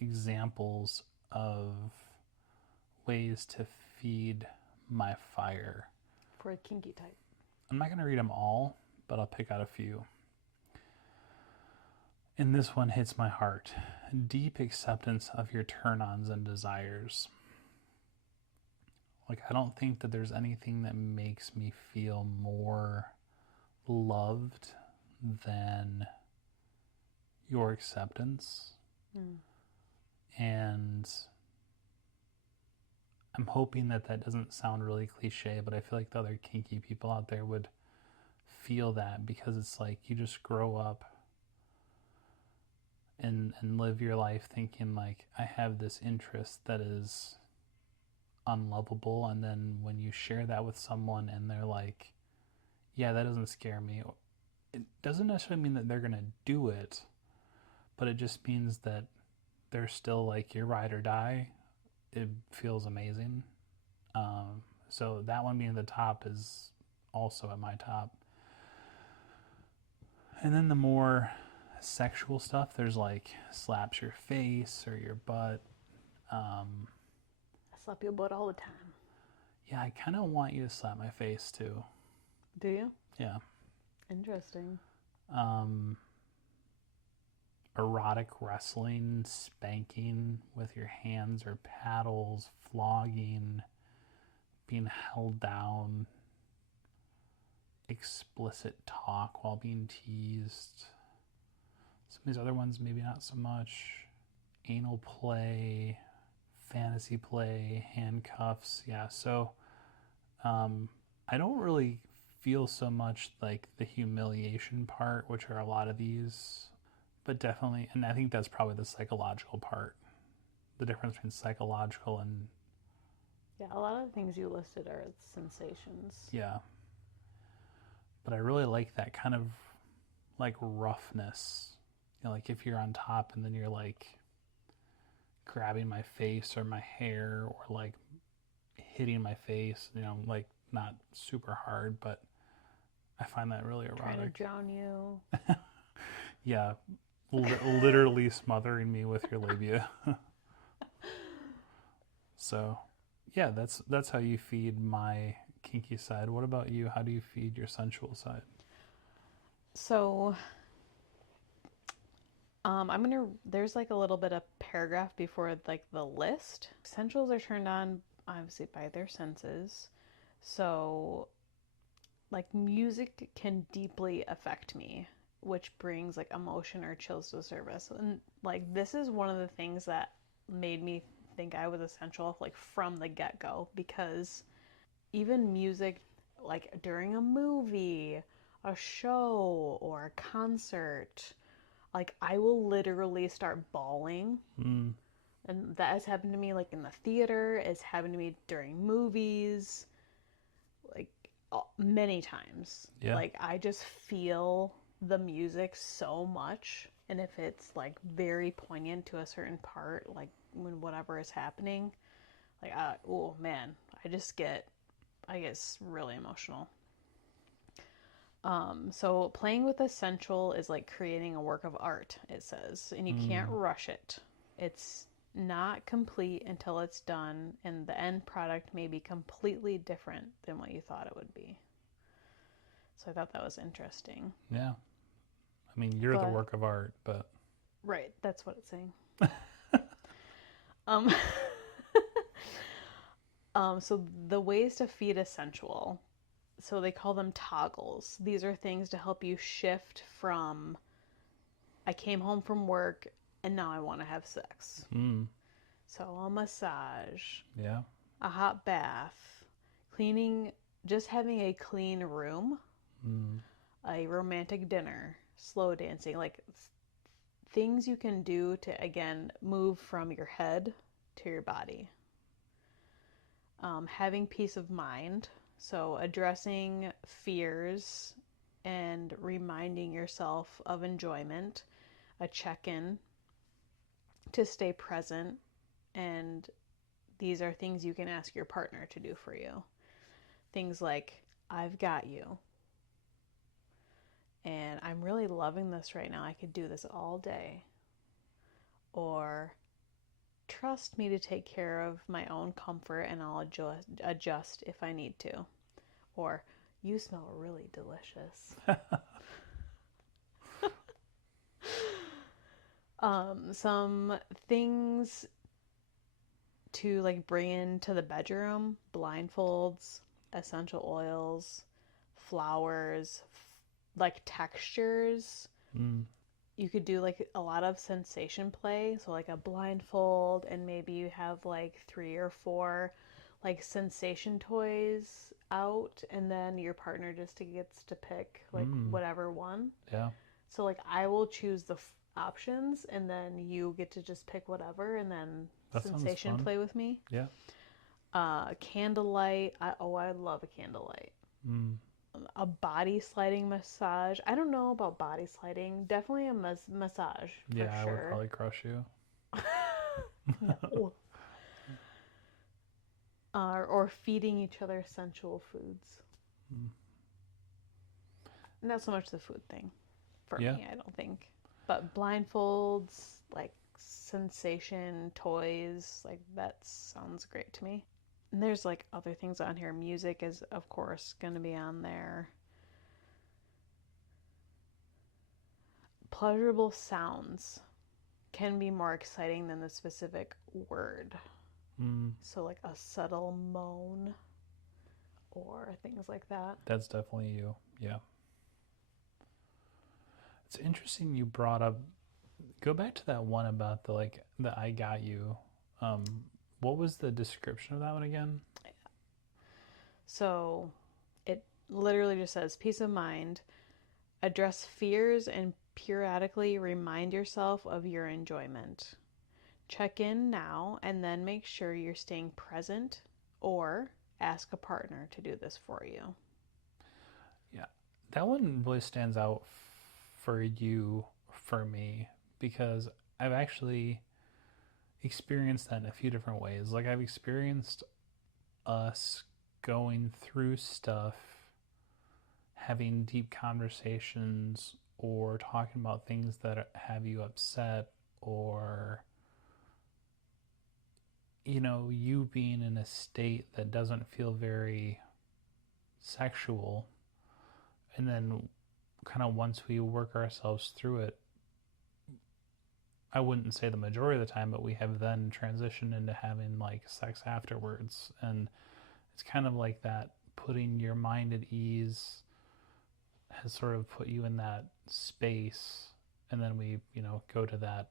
examples of ways to feed my fire. For a kinky type. I'm not going to read them all, but I'll pick out a few. And this one hits my heart. Deep acceptance of your turn-ons and desires. Like, I don't think that there's anything that makes me feel more loved than your acceptance. Mm. And I'm hoping that doesn't sound really cliche, but I feel like the other kinky people out there would feel that, because it's like you just grow up and live your life thinking like, I have this interest that is unlovable, and then when you share that with someone and they're like, yeah, that doesn't scare me, it doesn't necessarily mean that they're gonna do it, but it just means that they're still like your ride or die. It feels amazing. So that one being the top is also at my top. And then the more sexual stuff, there's like slaps your face or your butt. I slap your butt all the time. Yeah, I kind of want you to slap my face too. Do you? Yeah. Interesting. Erotic wrestling, spanking with your hands or paddles, flogging, being held down, explicit talk while being teased. Some of these other ones, maybe not so much. Anal play, fantasy play, handcuffs. Yeah, so I don't really feel so much like the humiliation part, which are a lot of these, but definitely, and I think that's probably the psychological part. The difference between psychological and Yeah, a lot of the things you listed are sensations. Yeah. But I really like that kind of like roughness. You know, like if you're on top and then you're like grabbing my face or my hair or like hitting my face, you know, like not super hard, but I find that really Trying to erotic. drown you. Yeah, literally smothering me with your labia. So, yeah, that's how you feed my kinky side. What about you? How do you feed your sensual side? So, there's like a little bit of paragraph before like the list. Sensuals are turned on obviously by their senses. So, like music can deeply affect me, which brings like emotion or chills to the surface. And like this is one of the things that made me think I was essential like from the get-go, because even music, like during a movie, a show, or a concert, like I will literally start bawling. Mm, And that has happened to me like in the theater, it's happened to me during movies, like many times. yeah. Like I just feel the music so much, and if it's like very poignant to a certain part, like when whatever is happening, like oh man, I get really emotional. So playing with essential is like creating a work of art, it says, and you can't Mm, rush it. It's not complete until it's done, and the end product may be completely different than what you thought it would be. So I thought that was interesting. yeah. I mean, you're the But work of art, but right, that's what it's saying. Um, so the ways to feed a sensual. So they call them toggles. These are things to help you shift from I came home from work and now I want to have sex. mm, So a massage, yeah. a hot bath, cleaning, just having a clean room, Mm, a romantic dinner, slow dancing, like things you can do to again move from your head to your body. Having peace of mind, so addressing fears and reminding yourself of enjoyment, a check in to stay present, and these are things you can ask your partner to do for you. Things like, I've got you, and I'm really loving this right now. I could do this all day. Or, trust me to take care of my own comfort and I'll adjust if I need to. Or, you smell really delicious. Some things to like bring into the bedroom: blindfolds, essential oils, flowers, like textures. mm, You could do like a lot of sensation play, so like a blindfold, and maybe you have like 3 or 4 like sensation toys out, and then your partner just gets to pick like mm, whatever one. yeah. So like I will choose the options, and then you get to just pick whatever, and then That sounds sensation fun. play with me. Yeah. Candlelight. I love a candlelight. Mm, A body sliding massage. I don't know about body sliding. Definitely a massage for yeah, I would sure. probably crush you. No. Or feeding each other sensual foods. Mm, Not so much the food thing for yeah. me, I don't think. But blindfolds, like sensation toys, like that sounds great to me. And there's like other things on here. Music is, of course, going to be on there. Pleasurable sounds can be more exciting than the specific word. Mm, So, like a subtle moan or things like that. that's definitely you. Yeah. It's interesting you brought up. Go back to that one about the like the I got you. Um, what was the description of that one again? So, it literally just says peace of mind, address fears, and periodically remind yourself of your enjoyment. Check in now and then make sure you're staying present or ask a partner to do this for you. Yeah, that one really stands out for you, for me, because I've actually experienced that in a few different ways. Like, I've experienced us going through stuff, having deep conversations, or talking about things that have you upset, or you being in a state that doesn't feel very sexual, and then kind of once we work ourselves through it, I wouldn't say the majority of the time, but we have then transitioned into having like sex afterwards. And it's kind of like that putting your mind at ease has sort of put you in that space. And then we, go to that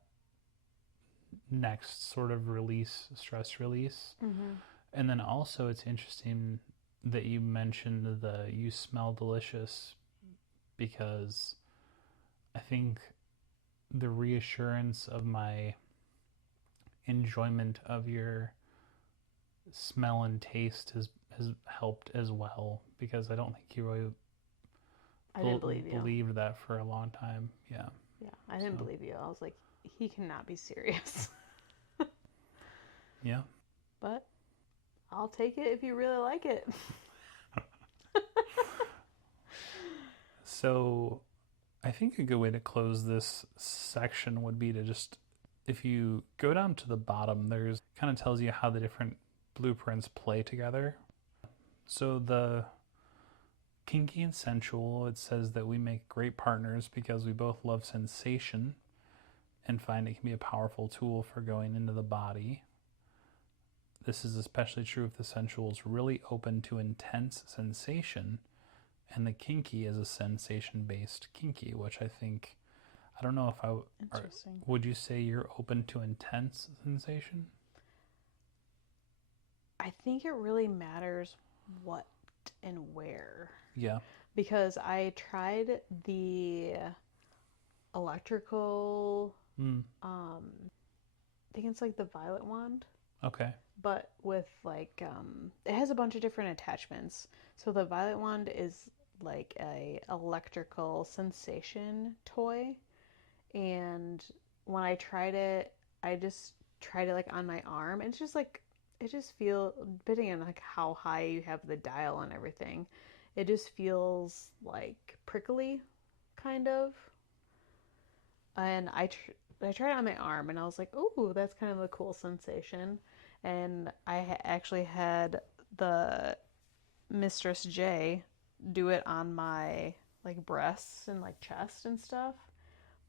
next sort of release, stress release. Mm-hmm. And then also, it's interesting that you mentioned the "you smell delicious," because I think the reassurance of my enjoyment of your smell and taste has helped as well, because I don't think you really I didn't believe you. believed that for a long time. Yeah. Yeah, I didn't believe you. I was like, he cannot be serious. Yeah. But I'll take it if you really like it. So I think a good way to close this section would be to just, if you go down to the bottom, there's kind of tells you how the different blueprints play together. So the Kinky and Sensual, it says that we make great partners because we both love sensation and find it can be a powerful tool for going into the body. This is especially true if the sensual is really open to intense sensation, and the kinky is a sensation-based kinky, which I think, I don't know if Interesting. Would you say you're open to intense sensation? I think it really matters what and where. Yeah. Because I tried the electrical, I think it's like the violet wand. Okay. But with like, it has a bunch of different attachments. So the violet wand is like a electrical sensation toy. And when I tried it, I just tried it like on my arm. And it's just like, it just feels, depending on like how high you have the dial and everything, it just feels like prickly, kind of. And I tried it on my arm, and I was like, "Ooh, that's kind of a cool sensation." And I actually had the Mistress J do it on my like breasts and like chest and stuff,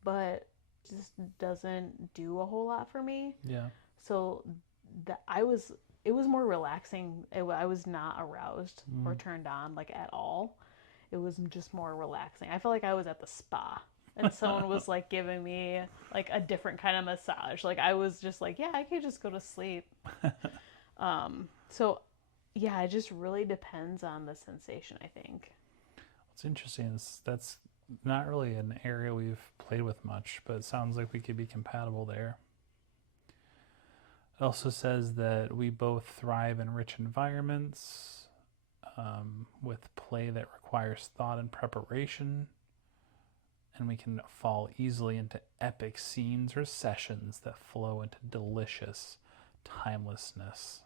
but just doesn't do a whole lot for me. Yeah. So it was more relaxing. I was not aroused or turned on like at all. It was just more relaxing. I felt like I was at the spa and someone was like giving me like a different kind of massage. Like I was just like, yeah, I could just go to sleep. So yeah, it just really depends on the sensation, I think. What's interesting is that's not really an area we've played with much, but it sounds like we could be compatible there. It also says that we both thrive in rich environments, with play that requires thought and preparation, and we can fall easily into epic scenes or sessions that flow into delicious timelessness.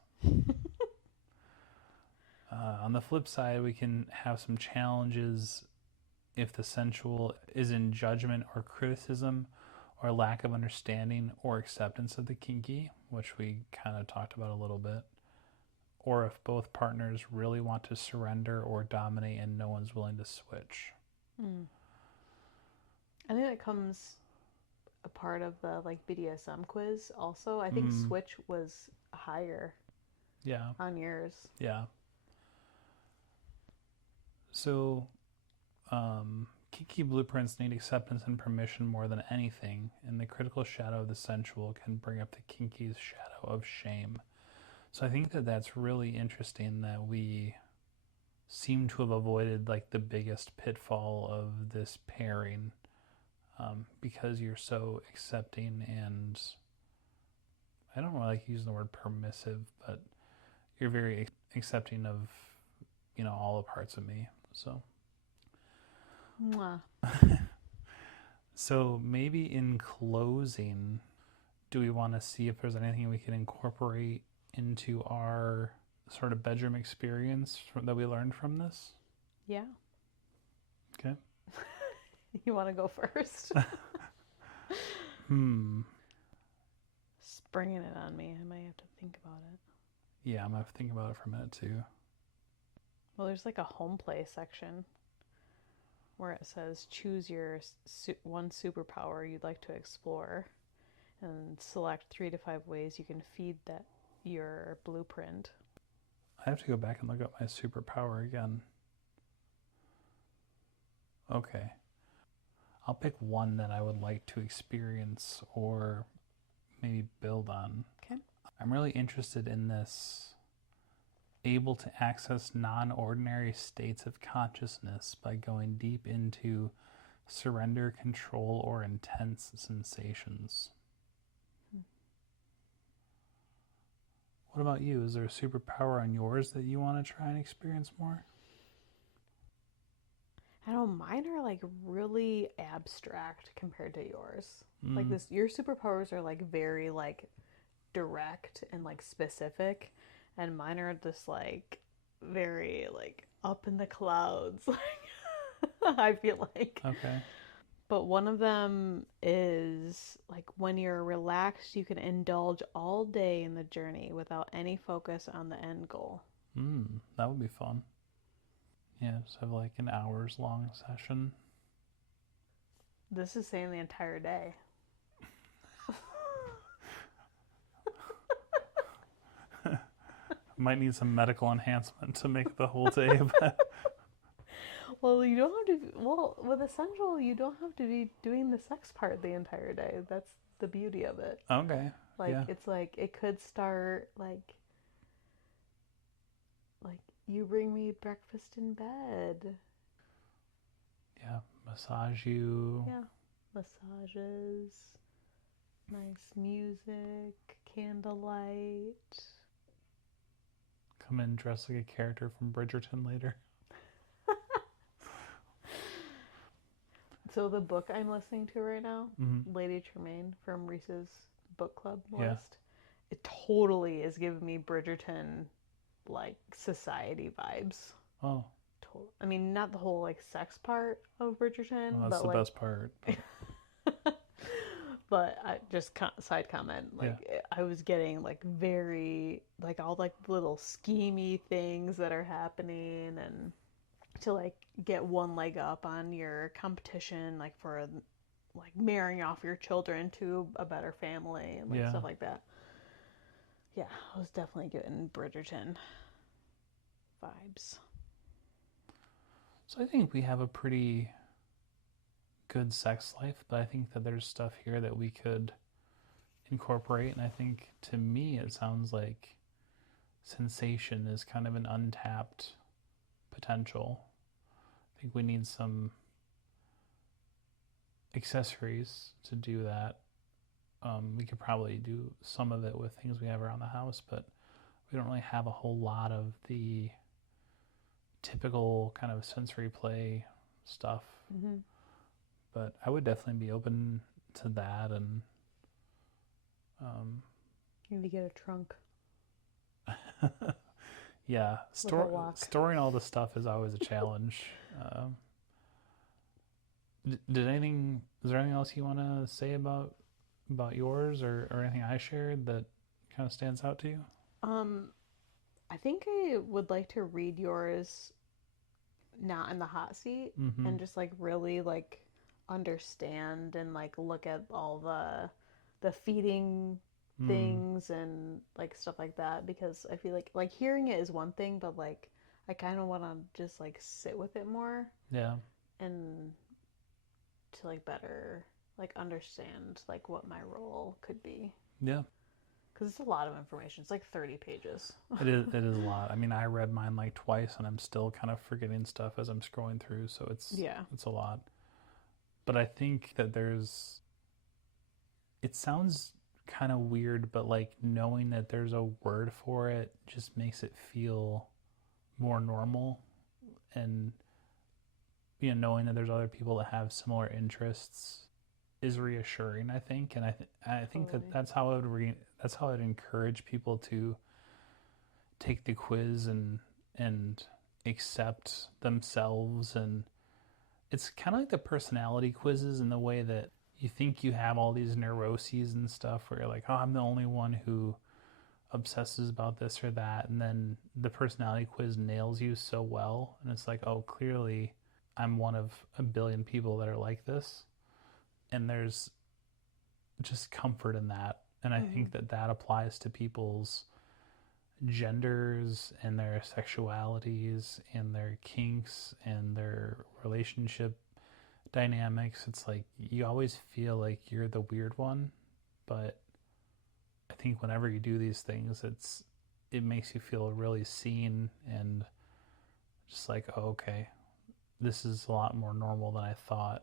On the flip side, we can have some challenges if the sensual is in judgment or criticism or lack of understanding or acceptance of the kinky, which we kind of talked about a little bit, or if both partners really want to surrender or dominate and no one's willing to switch. I think that comes a part of the like BDSM quiz also. I think switch was higher. Yeah. On yours. Yeah. So, kinky blueprints need acceptance and permission more than anything, and the critical shadow of the sensual can bring up the kinky's shadow of shame. So I think that that's really interesting that we seem to have avoided like the biggest pitfall of this pairing, because you're so accepting and I don't really like using the word permissive, but you're very accepting of, all the parts of me. So, Mwah. so maybe in closing, do we want to see if there's anything we can incorporate into our sort of bedroom experience that we learned from this? Yeah. Okay. You want to go first? Springing it on me. I might have to think about it. Yeah, I'm going to have to think about it for a minute too. Well, there's like a home play section where it says choose your one superpower you'd like to explore and select 3 to 5 ways you can feed that your blueprint. I have to go back and look up my superpower again. Okay. I'll pick one that I would like to experience or maybe build on. Okay. I'm really interested in this able to access non-ordinary states of consciousness by going deep into surrender, control, or intense sensations. What about you? Is there a superpower on yours that you want to try and experience more? I know mine are like really abstract compared to yours. Like this, your superpowers are like very like direct and like specific, and mine are just like very like up in the clouds. I feel like. Okay. But one of them is like when you're relaxed, you can indulge all day in the journey without any focus on the end goal. That would be fun. Yeah, just have like an hours long session. This is saying the entire day. Might need some medical enhancement to make the whole day. But Well, you don't have to. Well, with Essential, you don't have to be doing the sex part the entire day. That's the beauty of it. okay. Like Yeah. it's like it could start like you bring me breakfast in bed. Yeah. Massage you. Yeah, massages, nice music, candlelight. Come in dressed like a character from Bridgerton later. So the book I'm listening to right now, Lady Tremaine from Reese's book club list, it totally is giving me Bridgerton like society vibes. Oh. I mean, not the whole like sex part of Bridgerton, Well, that's but the best part. but I just side comment, like I was getting like very like all like little schemy things that are happening, and to like get one leg up on your competition, like for like marrying off your children to a better family and like stuff like that. Yeah, I was definitely getting Bridgerton vibes. So I think we have a pretty good sex life, but I think that there's stuff here that we could incorporate. And I think to me, it sounds like sensation is kind of an untapped potential. I think we need some accessories to do that. We could probably do some of it with things we have around the house, but we don't really have a whole lot of the typical kind of sensory play stuff. But I would definitely be open to that, and maybe get a trunk. yeah, storing all the stuff is always a challenge. Is there anything else you want to say about yours or anything I shared that kind of stands out to you? I think I would like to read yours not in the hot seat, and just like really like understand and like look at all the feeding things and like stuff like that, because I feel like hearing it is one thing, but like I kind of want to just like sit with it more. Yeah. And to like better like understand like what my role could be. Yeah. Because it's a lot of information. It's like 30 pages. It is a lot. I mean, I read mine like twice and I'm still kind of forgetting stuff as I'm scrolling through, so it's a lot. But I think that it sounds kind of weird, but like knowing that there's a word for it just makes it feel more normal. And knowing that there's other people that have similar interests is reassuring, I think. And I think that Totally. that's how I'd encourage people to take the quiz and accept themselves. And it's kind of like the personality quizzes in the way that you think you have all these neuroses and stuff where you're like, oh, I'm the only one who obsesses about this or that, and then the personality quiz nails you so well, and it's like, oh, clearly I'm one of a billion people that are like this. And there's just comfort in that. And I think that that applies to people's genders and their sexualities and their kinks and their relationship dynamics. It's like you always feel like you're the weird one, but I think whenever you do these things, it makes you feel really seen and just like, oh, okay, this is a lot more normal than I thought.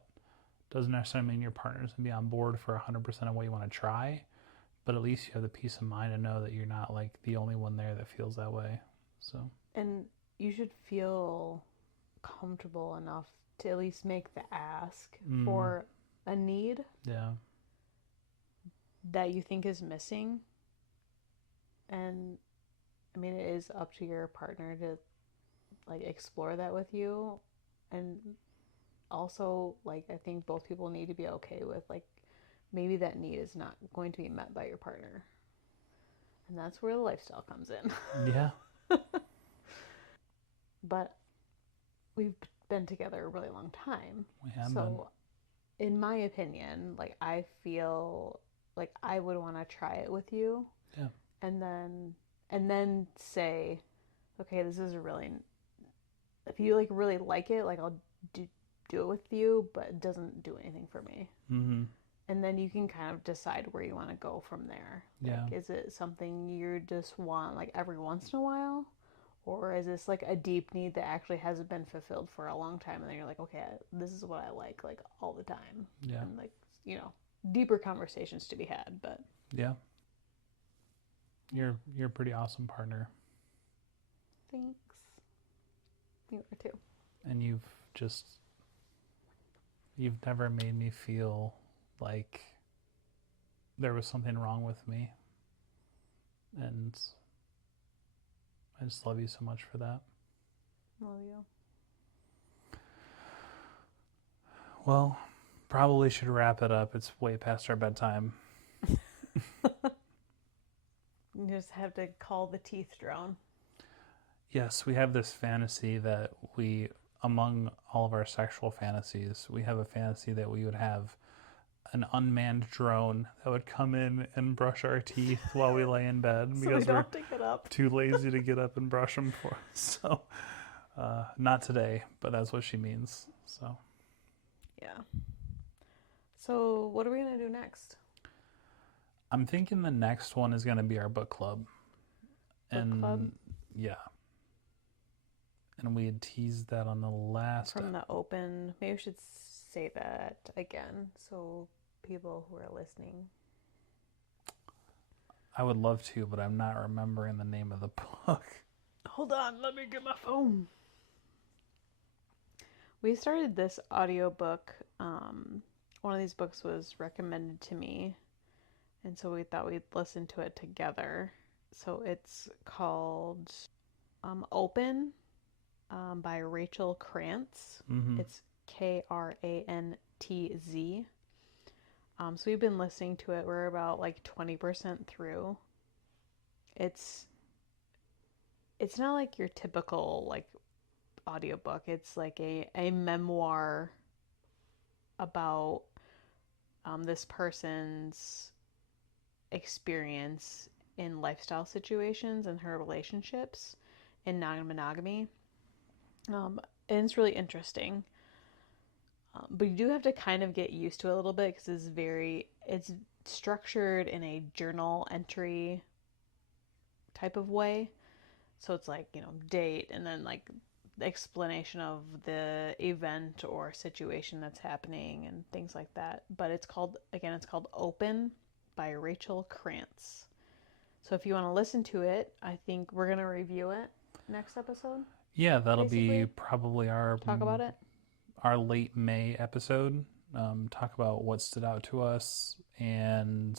Doesn't necessarily mean your partner's gonna be on board for 100% of what you want to try, but at least you have the peace of mind to know that you're not like the only one there that feels that way. So, And you should feel comfortable enough to at least make the ask for a need yeah, that you think is missing. And I mean, it is up to your partner to like explore that with you. And also, like, I think both people need to be okay with like maybe that need is not going to be met by your partner. And that's where the lifestyle comes in. yeah, But we've been together a really long time. we have been. So, in my opinion, like, I feel like I would want to try it with you. Yeah, And then say, okay, this is really, if you like really like it, like I'll do it with you, but it doesn't do anything for me. And then you can kind of decide where you want to go from there. yeah, Like, is it something you just want like every once in a while? Or is this like a deep need that actually hasn't been fulfilled for a long time? And then you're like, okay, this is what I like all the time. yeah, And like, deeper conversations to be had. But yeah. You're a pretty awesome partner, thanks. You are too. and you've never made me feel like there was something wrong with me, and I just love you so much for that. Love you. Well, probably should wrap it up. It's way past our bedtime. You just have to call the teeth drone. Yes, we have this fantasy that among all of our sexual fantasies, we have a fantasy that we would have an unmanned drone that would come in and brush our teeth while we lay in bed So because we don't we're have to get up. too lazy to get up and brush them for us. So, not today, but that's what she means. So, Yeah. So what are we gonna do next? I'm thinking the next one is going to be our book club. Book club? Yeah. And we had teased that on the last. From the open. Maybe we should say that again so people who are listening. I would love to, but I'm not remembering the name of the book. Hold on, let me get my phone. We started this audiobook. One of these books was recommended to me, and so we thought we'd listen to it together. So it's called Open by Rachel Krantz. It's Krantz. So we've been listening to it. We're about like 20% through. It's not like your typical like audiobook. It's like a memoir about this person's experience in lifestyle situations and her relationships in non-monogamy. And it's really interesting. But you do have to kind of get used to it a little bit because it's structured in a journal entry type of way. So it's like, date and then like the explanation of the event or situation that's happening and things like that. But it's called Open. by Rachel Krantz. So if you want to listen to it, I think we're going to review it next episode. Yeah, that'll Basically. be probably Talk about it. our late May episode. Talk about what stood out to us, and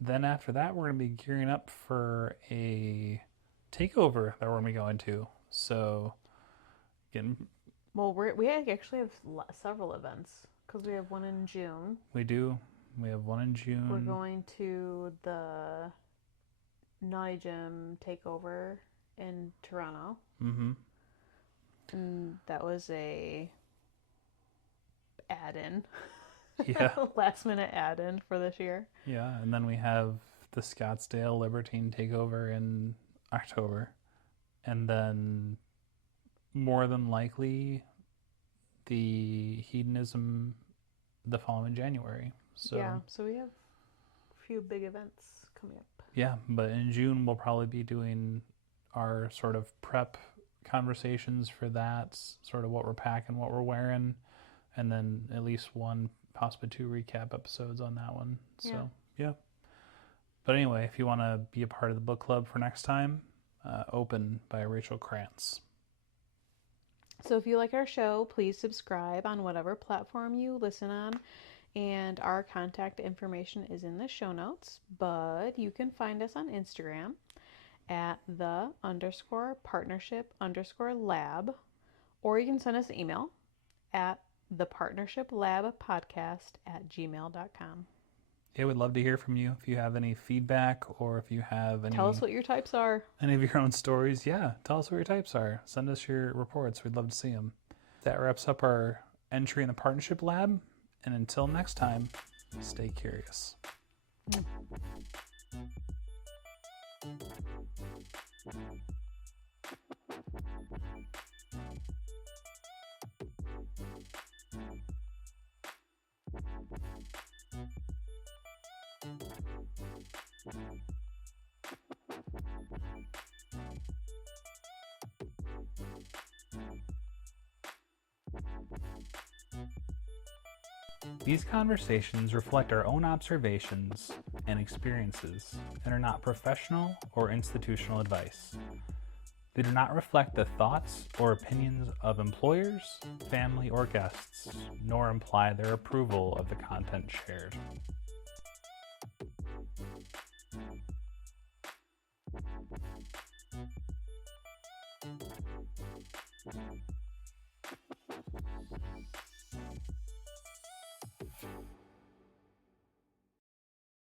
then after that, we're going to be gearing up for a takeover that we're going to be going to. So, getting Well, we actually have several events because we have one in June. we do. We have one in June. We're going to the Naughty Gym takeover in Toronto. Mm-hmm. And that was a add-in. Yeah. Last minute add-in for this year. Yeah, and then we have the Scottsdale Libertine takeover in October. And then more than likely the hedonism the following January. So yeah, so we have a few big events coming up. Yeah, but in June we'll probably be doing our sort of prep conversations for that, sort of what we're packing, what we're wearing, and then at least one, possibly two recap episodes on that one. So yeah. But anyway, if you want to be a part of the book club for next time, Open by Rachel Krantz. So if you like our show, please subscribe on whatever platform you listen on. And our contact information is in the show notes. But you can find us on Instagram at _partnership_lab. Or you can send us an email at thepartnershiplabpodcast@gmail.com. Yeah, we'd love to hear from you. If you have any feedback or if you have any... Tell us what your types are. Any of your own stories. Yeah, tell us what your types are. Send us your reports. We'd love to see them. That wraps up our entry in the Partnership Lab. And until next time, stay curious. These conversations reflect our own observations and experiences and are not professional or institutional advice. They do not reflect the thoughts or opinions of employers, family, or guests, nor imply their approval of the content shared.